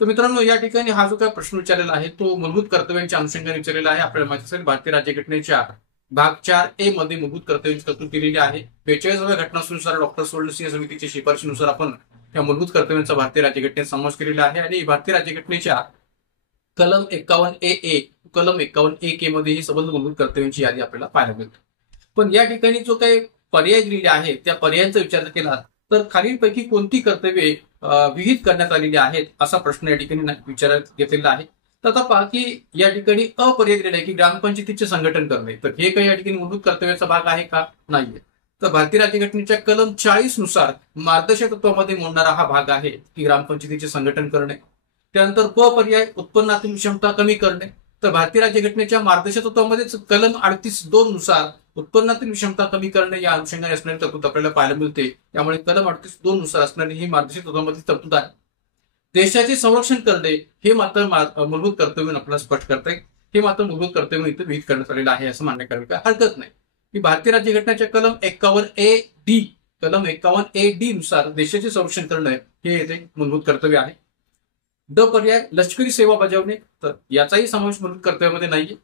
तर मित्रांनो या ठिकाणी हा जो काय प्रश्न विचारलेला आहे तो मूलभूत कर्तव्यांच्या अनुषंगाने विचारलेला आहे. आपल्याला माहिती असेल भारतीय राज्यघटनेच्या भाग 4A मध्ये मूलभूत कर्तव्यांची तरतूद केलेली आहे. 42व्या घटनानुसार डॉक्टर सोल्डसिंह समितीच्या शिफारशीनुसार आपण या मूलभूत कर्तव्यांचा भारतीय राज्यघटनेत समावेश केलेला आहे आणि भारतीय राज्यघटनेच्या कलम 51A कलम 51A मध्ये ही संबंध मूलभूत कर्तव्यांची यादी आपल्याला पाहायला मिळते. पण या ठिकाणी जो काही पर्याय दिलेले आहे त्या पर्यायांचा विचार केला तर खालीलपैकी कोणती कर्तव्ये विहित करण्यात आलेली आहेत असा प्रश्न या ठिकाणी विचारात घेतलेला आहे. तर आता पहा की या ठिकाणी अपर्याय दिलेला आहे की ग्रामपंचायतीचे संघटन करणे, तर हे काही या ठिकाणी मूलभूत कर्तव्याचा भाग आहे का? नाहीये. तर भारतीय राज्यघटनेच्या कलम 40 नुसार मार्गदर्शक तत्वामध्ये मोडणारा हा भाग आहे की ग्रामपंचायतीचे संघटन करणे. त्यानंतर प पर्याय उत्पन्नातील विषमता कमी करणे. तर भारतीय राज्यघटनेच्या मार्गदर्शक तत्वामध्येच कलम 38(2) नुसार उत्पन्नातील विषमता कमी करणे या अनुषंगाने असणारी तरतूद आपल्याला पाहायला मिळते. त्यामुळे कलम 38(2) नुसार असणारी ही मार्गदर्शक तत्वामध्ये तरतूद आहे. देशाचे संरक्षण करणे हे मात्र मूलभूत कर्तव्य आपल्याला स्पष्ट करते. हे मात्र मूलभूत कर्तव्य इथे विहित करण्यात आलेलं आहे असं मान्य करायला काय हरकत नाही. की भारतीय राज्यघटनेच्या कलम 51(a)(d) नुसार देशाचे संरक्षण करणे हे येथे मूलभूत कर्तव्य आहे. ड पर्याय लष्करी सेवा बजावणे, तर याचाही समावेश मूलभूत कर्तव्यामध्ये नाहीये.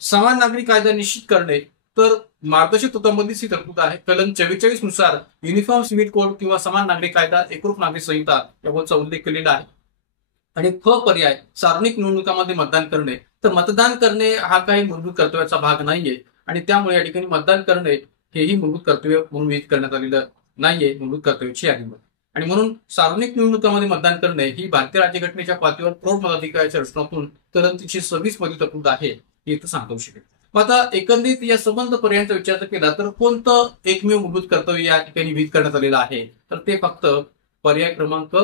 समान नागरी कायदा निश्चित करणे, तर मार्गदर्शक तत्वामध्येच ही तरतूद आहे. कलम 44 नुसार युनिफॉर्म सिव्हिल कोड किंवा समान नागरी कायदा, एकरूप नागरी संहिता याबाबतचा उल्लेख केलेला आहे. आणि फ पर्याय सार्वजनिक निवडणुकांमध्ये मतदान करणे, तर मतदान करणे हा काही मूलभूत कर्तव्याचा भाग नाहीये आणि त्यामुळे या ठिकाणी मतदान करणे हेही मूलभूत कर्तव्य म्हणून विहित करण्यात आलेलं नाहीये मूलभूत कर्तव्याची यादीमध्ये. आणि म्हणून सार्वजनिक निवडणुकांमध्ये मतदान करणे ही भारतीय राज्यघटनेच्या पातळीवर प्रौढ मताधिकाराच्या रचनातून कलम 326 मध्ये तरतूद आहे हे इथं सांगता शकेल. आता एकंदरीत या संबंध पर्यायांचा विचार केला तर कोणतं एकमेव मूलभूत कर्तव्य या ठिकाणी विहित करण्यात आलेलं आहे, तर ते फक्त पर्याय क्रमांक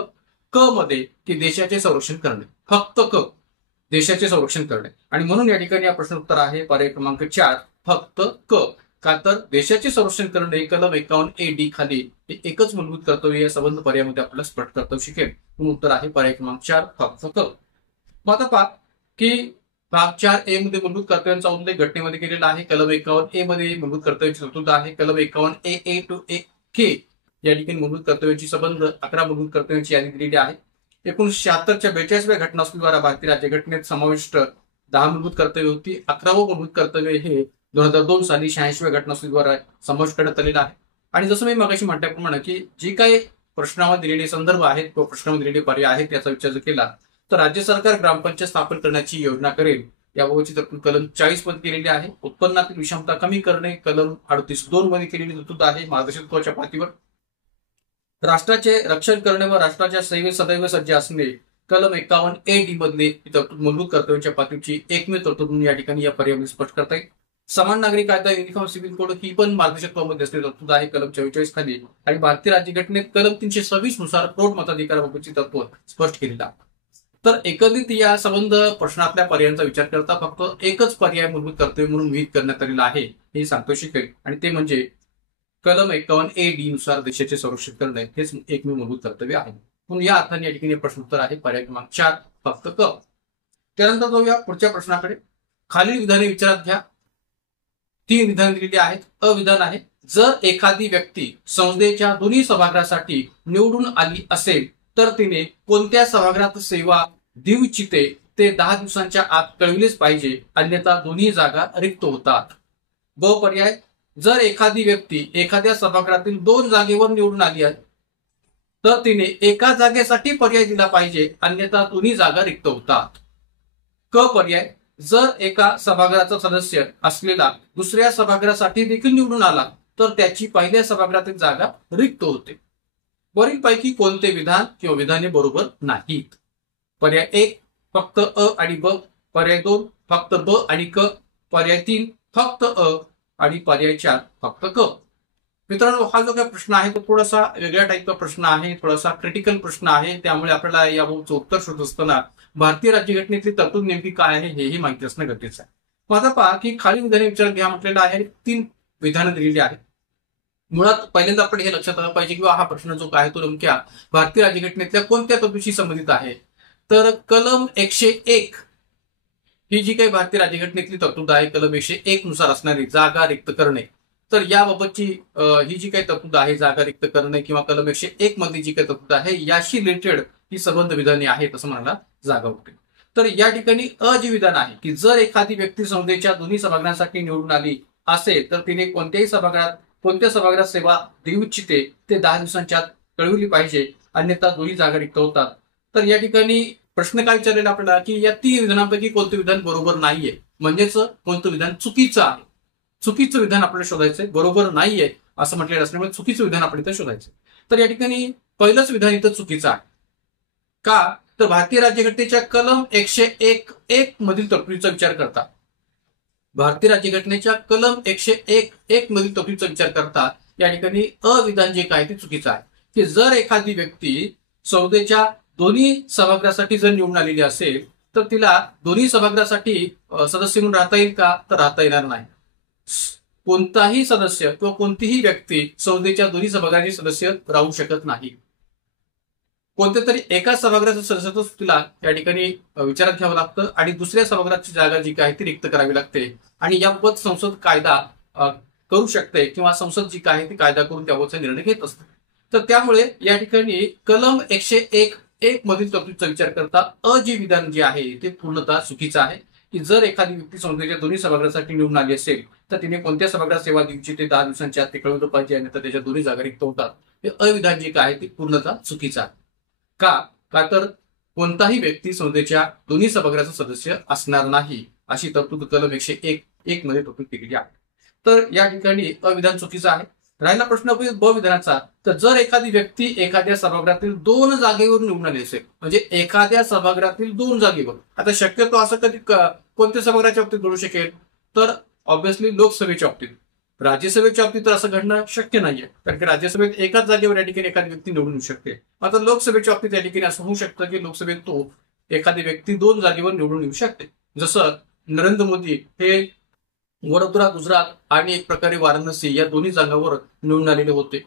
क मध्ये की देशाचे संरक्षण करणे, फक्त क देशाचे संरक्षण करणे. आणि म्हणून या ठिकाणी हा प्रश्न उत्तर आहे पर्याय क्रमांक 4 फक्त क. का तर देशाचे संरक्षण करणे कलम 51(a)(d) खाली हे एकच मूलभूत कर्तव्य या संबंध पर्यायामध्ये आपल्याला स्पष्ट करता शिकेल. म्हणून उत्तर आहे पर्याय क्रमांक 4 फक्त क. मग आता पहा की भाग 4(a) मध्ये मूलभूत कर्तव्यांचा उल्लेख घटनेमध्ये केलेला आहे. कलम 51(a) मध्ये मूलभूत कर्तव्याची तरतूद आहे. कलम 51(a)(a) to (a)(k) या ठिकाणी मूलभूत कर्तव्याची संबंध 11 मूलभूत कर्तव्यांची यादी दिलेली आहे. 1976च्या 42व्या घटनासुद्धा भारतीय राज्यघटनेत समाविष्ट 10 मूलभूत कर्तव्य होती. 11वं मूलभूत कर्तव्य हे 2002 साली 86व्या घटनासुद्धा समाविष्ट करण्यात आलेला आहे. आणि जसं मी मगाशी म्हटल्याप्रमाणे की जी काही प्रश्नामध्ये दिलेले संदर्भ आहेत किंवा प्रश्नामध्ये दिलेले पर्याय आहेत याचा विचार जर केला तर राज्य सरकार ग्रामपंचायत स्थापन करण्याची योजना करेल याबाबतची तरतूद कलम 40 मध्ये केलेली आहे. उत्पन्नातील विषमता कमी करणे कलम 38(2) मध्ये केलेली तरतूद आहे मार्गदर्शक तत्वाच्या पातळीवर. राष्ट्राचे रक्षण करणे व राष्ट्राच्या सेवेत सदैव सज्ज असणे कलम 51(a)(d) मधले तरतूद मूलभूत कर्तव्याच्या पातळीची एकमेव तरतूद म्हणून या ठिकाणी या पर्यायामध्ये स्पष्ट करता येईल. समान नागरी कायदा युनिफॉर्म सिव्हिल कोड ही पण मार्गदर्शकत्वामध्ये असलेली तरतूद आहे कलम 44 खाली. आणि भारतीय राज्यघटनेत कलम 326 नुसार प्रौढ मताधिकाराबाबतची तरतूद स्पष्ट केलेला आहे. तर एकंदरीत या संबंध प्रश्नातल्या पर्यायांचा विचार करता फक्त एकच पर्याय मूलभूत कर्तव्य म्हणून विहित करण्यात आलेला आहे हे सांगतो शिकेल. आणि ते म्हणजे कलम 51(a)(d) नुसार देशाचे संरक्षण करणे हेच एकमेव मूलभूत कर्तव्य आहे. म्हणून या अर्थाने या ठिकाणी प्रश्न उत्तर आहे पर्याय क्रमांक 4 फक्त क. त्यानंतर जाऊया पुढच्या प्रश्नाकडे. खालील विधाने विचारात घ्या. 3 विधान दिलेली आहेत. अविधान आहे, जर एखादी व्यक्ती संसदेच्या दोन्ही सभागृहासाठी निवडून आली असेल तर तिने कोणत्या सभागृहात सेवा देऊ इच्छिते ते 10 दिवसांच्या आत कळविलेच पाहिजे, अन्यथा दोन्ही जागा रिक्त होतात. ब पर्याय, जर एखादी व्यक्ती एखाद्या सभागृहातील 2 जागेवर निवडून आली आहे तर तिने एका जागेसाठी पर्याय दिला पाहिजे, अन्यथा दोन्ही जागा रिक्त होतात. क पर्याय, जर एका सभागृहाचा सदस्य असलेला दुसऱ्या सभागृहासाठी देखील निवडून आला तर त्याची पहिल्या सभागृहातील जागा रिक्त होते. वरीलपैकी कोणते विधान किंवा विधाने बरोबर नाहीत? पर्याय 1 फक्त अ आणि ब, पर्याय 2 फक्त ब आणि क, पर्याय 3 फक्त अ आणि पर्याय 4 फक्त क. मित्रांनो, हा जो काही प्रश्न आहे तो थोडासा वेगळ्या टाईपचा प्रश्न आहे, थोडासा क्रिटिकल प्रश्न आहे. त्यामुळे आपल्याला याबाबतचं उत्तर शोधत असताना भारतीय राज्यघटनेतली तरतूद नेमकी काय आहे हेही माहिती असणं गरजेचं आहे. मग आता पहा की खालील विधाने विचारात घ्या म्हटलेलं आहे. 3 विधानं दिलेली आहेत. मुळात पहिल्यांदा आपण हे लक्षात आलं पाहिजे किंवा हा प्रश्न जो काय तो नेमक्या भारतीय राज्यघटनेतल्या कोणत्या तरतुदीशी संबंधित आहे. तर कलम 101 ही जी काही भारतीय राज्यघटनेतली तरतूद आहे कलम 101 नुसार असणारी जागा रिक्त करणे, तर याबाबतची ही जी काही तरतूद आहे जागा रिक्त करणे किंवा कलम 101 मधली जी काही तरतूद आहे याशी रिलेटेड ही संबंध विधाने आहेत असं म्हणायला जागा होते. तर या ठिकाणी अ जे विधान आहे की जर एखादी व्यक्ती संसदेच्या दोन्ही सभागृहांसाठी निवडून आली असेल तर तिने कोणत्या सभागृहात सेवा देऊ इच्छिते ते 10 दिवसांच्या आत कळवली पाहिजे, अन्यथा दोन्ही जागा रिक्त होतात. तर या ठिकाणी प्रश्न काय विचारलेला आपल्याला की या 3 विधानांपैकी कोणतं विधान बरोबर नाहीये, म्हणजेच कोणतं विधान चुकीचं आहे. चुकीचं विधान आपल्याला शोधायचंय, बरोबर नाहीये असं म्हटलेलं असल्यामुळे चुकीचं विधान आपण इथं शोधायचं. तर या ठिकाणी पहिलंच विधान इथं चुकीचं आहे. का? तर भारतीय राज्यघटनेच्या कलम 101 मधील तरतुदीचा विचार करता, भारतीय राज्यघटनेच्या कलम 101 मधील तरतुदीचा विचार करता या ठिकाणी अविधान जे काय ते चुकीचं आहे, की जर एखादी व्यक्ती संसदेच्या दोन्ही सभागृहासाठी जर निवडून आलेली असेल तर तिला दोन्ही सभागृहासाठी सदस्य म्हणून राहता येईल का? तर राहता येणार नाही. कोणताही सदस्य किंवा कोणतीही व्यक्ती संसदेच्या दोन्ही सभागृहाचे सदस्य राहू शकत नाही. कोणत्या तरी एका सभागृहाचं सदस्यत्व तिला या ठिकाणी विचारात घ्यावं लागतं आणि दुसऱ्या सभागृहाची जागा जी काय ती रिक्त करावी लागते आणि याबाबत संसद कायदा करू शकते किंवा संसद जी काय ती कायदा करून त्याबाबतचा निर्णय घेत असते. तर त्यामुळे या ठिकाणी कलम 101 मधील तरतुदीचा विचार करता जी विधान जे आहे ते पूर्णतः चुकीचं आहे, की जर एखादी व्यक्ती संसदेच्या दोन्ही सभागृहासाठी निवडून आली असेल तर तिने कोणत्या सभागृहात सेवा देऊची ते 10 दिवसांच्या आत ते कळवलं पाहिजे आणि तर त्याच्या दोन्ही जागा रिक्त होतात. हे अविधान जे काय ते पूर्णतः चुकीचं आहे. का तर कोणताही व्यक्ती संसदेच्या दोन्ही सभागृहाचा सदस्य असणार नाही अशी तरतूद कलम 101 मध्ये तरतूद केलेली आहे. तर या ठिकाणी अविधान चुकीचं आहे. राहिला प्रश्न ब विधानाचा, तर जर एखादी व्यक्ती एखाद्या सभागृहातील 2 जागेवर निवडून आली असेल, म्हणजे एखाद्या सभागृहातील 2 जागेवर, आता शक्यतो असं कधी कोणत्या सभागृहाच्या बाबतीत घडू शकेल? तर ऑब्व्हियसली लोकसभेच्या बाबतीत. राज्यसभेच्या बाबतीत तर असं घडणं शक्य नाहीये, कारण की राज्यसभेत एकाच जागेवर या ठिकाणी एखादी व्यक्ती निवडून येऊ शकते. मात्र लोकसभेच्या बाबतीत या ठिकाणी असं होऊ शकतं की लोकसभेत तो एखादी व्यक्ती 2 जागेवर निवडून येऊ शकते. जसं नरेंद्र मोदी हे वडोदरा गुजरात आणि एक प्रकारे वाराणसी या दोन्ही जागांवर निवडून आलेले होते,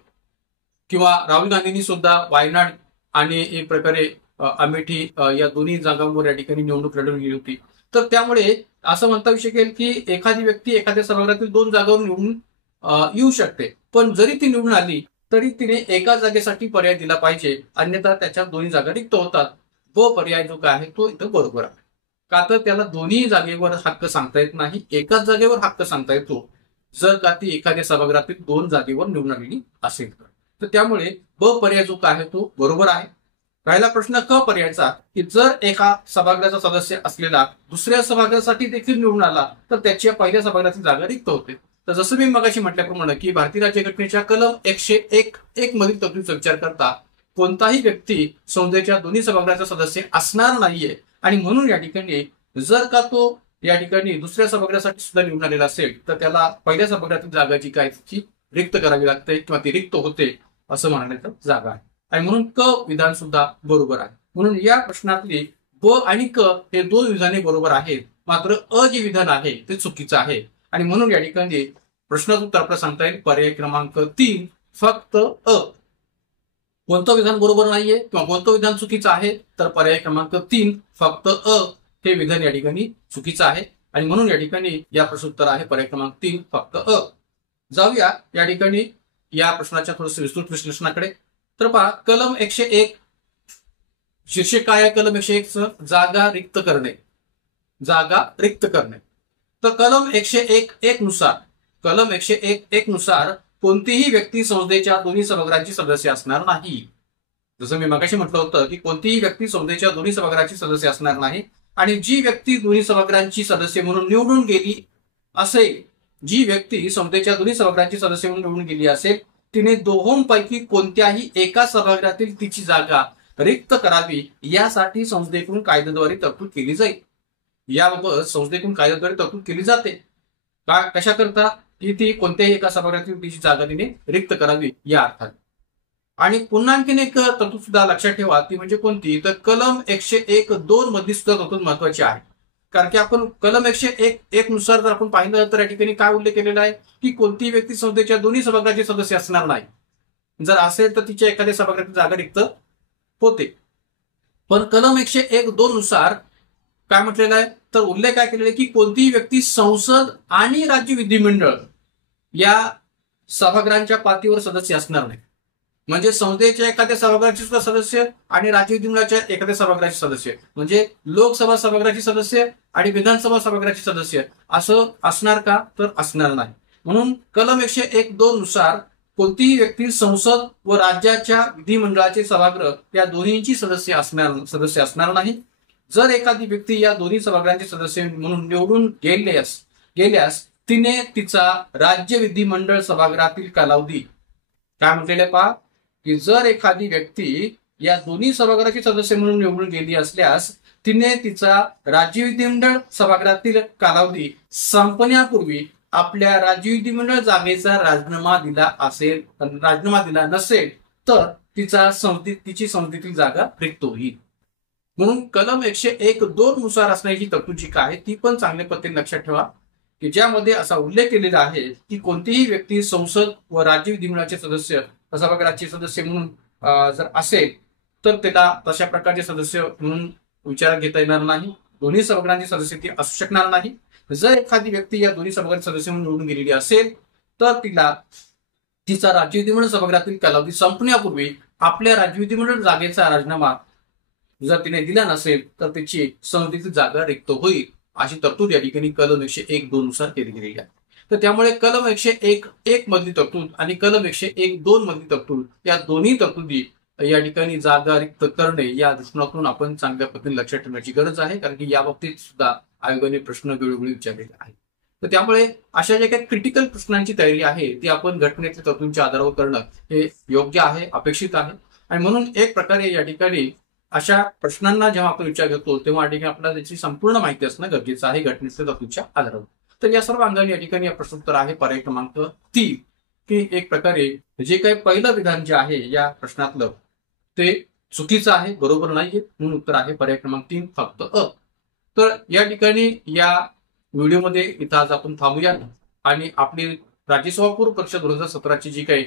किंवा राहुल गांधींनी सुद्धा वायनाड आणि एक प्रकारे अमेठी या दोन्ही जागांवर या ठिकाणी निवडणूक लढवली होती. तर त्यामुळे असं म्हणता येऊ शकेल की एखादी व्यक्ती एखाद्या सभागृहातील 2 जागांवर निवडून येऊ शकते, पण जरी ती निवडून आली तरी तिने एका जागेसाठी पर्याय दिला पाहिजे, अन्यथा त्याच्या दोन्ही जागा रिक्त होतात. व पर्याय जो काय आहे तो इथं बरोबर आहे. का तर त्याला दोन्ही जागेवर हक्क सांगता येत नाही, एकाच जागेवर हक्क सांगता येतो जर का ती एखाद्या सभागृहातील 2 जागेवर निवडून आलेली असेल तर त्यामुळे ब पर्याय जो काय आहे तो बरोबर आहे. राहिला प्रश्न क पर्यायचा, की जर एका सभागृहाचा सदस्य असलेला दुसऱ्या सभागृहासाठी देखील निवडून आला तर त्याच्या पहिल्या सभागृहाची जागा रिक्त होते. तर जसं मी मगाशी म्हटल्याप्रमाणे की भारतीय राज्यघटनेच्या कलम 101 मधील तरतुदीचा विचार करता कोणताही व्यक्ती संसदेच्या दोन्ही सभागृहाचा सदस्य असणार नाहीये आणि म्हणून या ठिकाणी जर का तो या ठिकाणी दुसऱ्या सभागृहासाठी सुद्धा निवडून आलेला असेल तर त्याला पहिल्या सभागृहातील जागा जी काय तिची रिक्त करावी लागते किंवा ती रिक्त होते असं म्हणण्याचं जागा आहे. आणि म्हणून क विधान सुद्धा बरोबर आहे. म्हणून या प्रश्नातली ब आणि क हे 2 विधाने बरोबर आहेत, मात्र अ जे विधान आहे ते चुकीचं आहे. आणि म्हणून या ठिकाणी प्रश्नाचं उत्तर आपल्याला सांगता येईल पर्याय क्रमांक 3 फक्त अ. कोणतं विधान बरोबर नाहीये किंवा कोणतं विधान चुकीचं आहे? तर पर्याय क्रमांक 3 फक्त अ हे विधान या ठिकाणी चुकीचं आहे. आणि म्हणून या ठिकाणी या प्रश्नोत्तर आहे पर्याय क्रमांक 3 फक्त अ. जाऊया या ठिकाणी या प्रश्नाच्या थोडंसं विस्तृत विश्लेषणाकडे. तर पहा, कलम 101 शीर्षक काय आहे? कलम 101 जागा रिक्त करणे, जागा रिक्त करणे. तर कलम 101 नुसार कोणतीही व्यक्ती संसदेच्या दोन्ही सभागृहाची सदस्य असणार नाही. जसं मी मगाशी म्हटलं होतं की कोणतीही व्यक्ती संसदेच्या दोन्ही सभागृहाची सदस्य असणार नाही, आणि जी व्यक्ती दोन्ही सभागृहांची सदस्य म्हणून निवडून गेली असेल, जी व्यक्ती संसदेच्या दोन्ही सभागृहांची सदस्य म्हणून निवडून गेली असेल तिने दोहोंपैकी कोणत्याही एका सभागृहातील तिची जागा रिक्त करावी यासाठी संसदेकडून कायद्याद्वारे तरतूद केली जाईल. याबाबत संसदेकडून कायद्याद्वारे तरतूद केली जाते. कशा करता? की ती कोणत्याही एका सभागृहातील तिची जागा तिने रिक्त करावी या अर्थाने. आणि पुन्हा आणखीन एक तरतूद सुद्धा लक्षात ठेवा, ती म्हणजे कोणती? तर कलम 101(2) मध्ये सुद्धा तरतूद महत्वाची आहे. कारण की आपण कलम 101 नुसार जर आपण पाहिलं तर या ठिकाणी काय उल्लेख केलेला आहे की कोणतीही व्यक्ती संसदेच्या दोन्ही सभागृहाचे सदस्य असणार नाही. जर असेल तर तिच्या एखाद्या सभागृहाची जागा रिक्त होते. पण कलम 101(2) नुसार काय म्हटलेलं आहे? तर उल्लेख काय केलेला आहे की कोणतीही व्यक्ती संसद आणि राज्य विधिमंडळ या सभागृहांच्या पातळीवर सदस्य असणार नाही. म्हणजे संसदेच्या एखाद्या सभागृहाचे सुद्धा सदस्य आणि राज्य विधिमंडळाच्या एखाद्या सभागृहाचे सदस्य, म्हणजे लोकसभा सभागृहाचे सदस्य आणि विधानसभा सभागृहाचे सदस्य असं असणार का? तर असणार नाही. म्हणून कलम 101(2) नुसार कोणतीही व्यक्ती संसद व राज्याच्या विधिमंडळाचे सभागृह या दोन्हींची सदस्य असणार नाही. जर एखादी व्यक्ती या दोन्ही सभागृहांचे सदस्य म्हणून निवडून गेल्यास तिने तिचा राज्य विधिमंडळ सभागृहातील कालावधी काय म्हटलेले पहा की जर एखादी व्यक्ती या दोन्ही सभागृहाचे सदस्य म्हणून निवडून गेली असल्यास तिने तिचा राज्य विधिमंडळ सभागृहातील कालावधी संपण्यापूर्वी आपल्या राज्य विधिमंडळ जागेचा राजीनामा दिला असेल, राजीनामा दिला नसेल तर तिची संसदेतील जागा रिक्त होईल. म्हणून कलम 101(2) नुसार असणारी तरतूद जी काय ती पण चांगल्या पद्धतीने लक्षात ठेवा, की ज्यामध्ये असा उल्लेख केलेला आहे की कोणतीही व्यक्ती संसद व राज्य विधिमंडळाचे सदस्य, सभागृहाचे सदस्य म्हणून जर असेल तर त्याला तशा प्रकारचे सदस्य म्हणून विचारात घेता येणार नाही. दोन्ही सभागृहांचे सदस्य ती असू शकणार नाही. जर एखादी व्यक्ती या दोन्ही सभागृहाचे सदस्य म्हणून निवडून गेलेली असेल तर तिचा राज्य विधिमंडळ सभागृहातील कालावधी संपण्यापूर्वी आपल्या राज्य विधिमंडळ जागेचा राजीनामा जर तिने दिला नसेल तर त्याची संसदेची जागा रिक्त होईल, अशी तरतूद या ठिकाणी कलम 101(2) नुसार केली गेलेली आहे. तर त्यामुळे कलम 101(1) मधली तरतूद आणि कलम 101(2) मधली तरतूद या दोन्ही तरतुदी या ठिकाणी जागा रिक्त करणे या दृष्टिकोनातून आपण चांगल्या पद्धतीने लक्षात ठेवण्याची गरज आहे, कारण की या बाबतीत सुद्धा आयोगाने प्रश्न वेळोवेळी विचारलेले आहेत. तर त्यामुळे अशा ज्या काही क्रिटिकल प्रश्नांची तयारी आहे ती आपण घटनेच्या तरतुदीच्या आधारावर करणं हे योग्य आहे, अपेक्षित आहे. आणि म्हणून एक प्रकारे या ठिकाणी अशा प्रश्नांना जेव्हा आपण विचार घेतो तेव्हा या ठिकाणी आपल्याला त्याची संपूर्ण माहिती असणं गरजेचं आहे घटनेच्या तरतुदीच्या आधारावर. तर या सर्व अंगाने या ठिकाणी या प्रश्नोत्तर आहे पर्याय क्रमांक 3, की एक प्रकारे जे काही पहिलं विधान जे आहे या प्रश्नातलं ते चुकीचं आहे, बरोबर नाहीये, म्हणून उत्तर आहे पर्याय क्रमांक 3 फक्त अ. तर या ठिकाणी या व्हिडिओमध्ये इथं आज आपण थांबूया आणि आपली राज्यसभा पूर्व परीक्षा 2017ची जी काही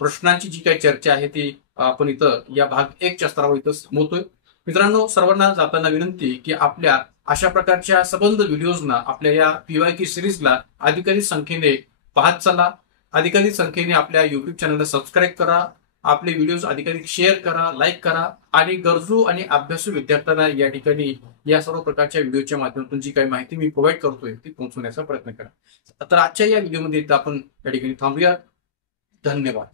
प्रश्नांची जी काही चर्चा आहे ती आपण इथं या भाग 1च्या स्तरावर इथं संपवतोय. मित्रांनो, सर्वांना जाताना विनंती की आपल्या अशा प्रकारच्या सबंध व्हिडिओजना आपल्या या PYQ सिरीजला अधिकाधिक संख्येने पाहत चला. अधिकाधिक संख्येने आपल्या युट्यूब चॅनलला सबस्क्राईब करा. आपले व्हिडिओज अधिकाधिक शेअर करा, लाईक करा आणि गरजू आणि अभ्यासू विद्यार्थ्यांना या ठिकाणी या सर्व प्रकारच्या व्हिडिओच्या माध्यमातून जी काही माहिती मी प्रोव्हाइड करतोय ती पोहोचवण्याचा प्रयत्न करा. तर आजच्या या व्हिडिओमध्ये आपण या ठिकाणी थांबूया. धन्यवाद.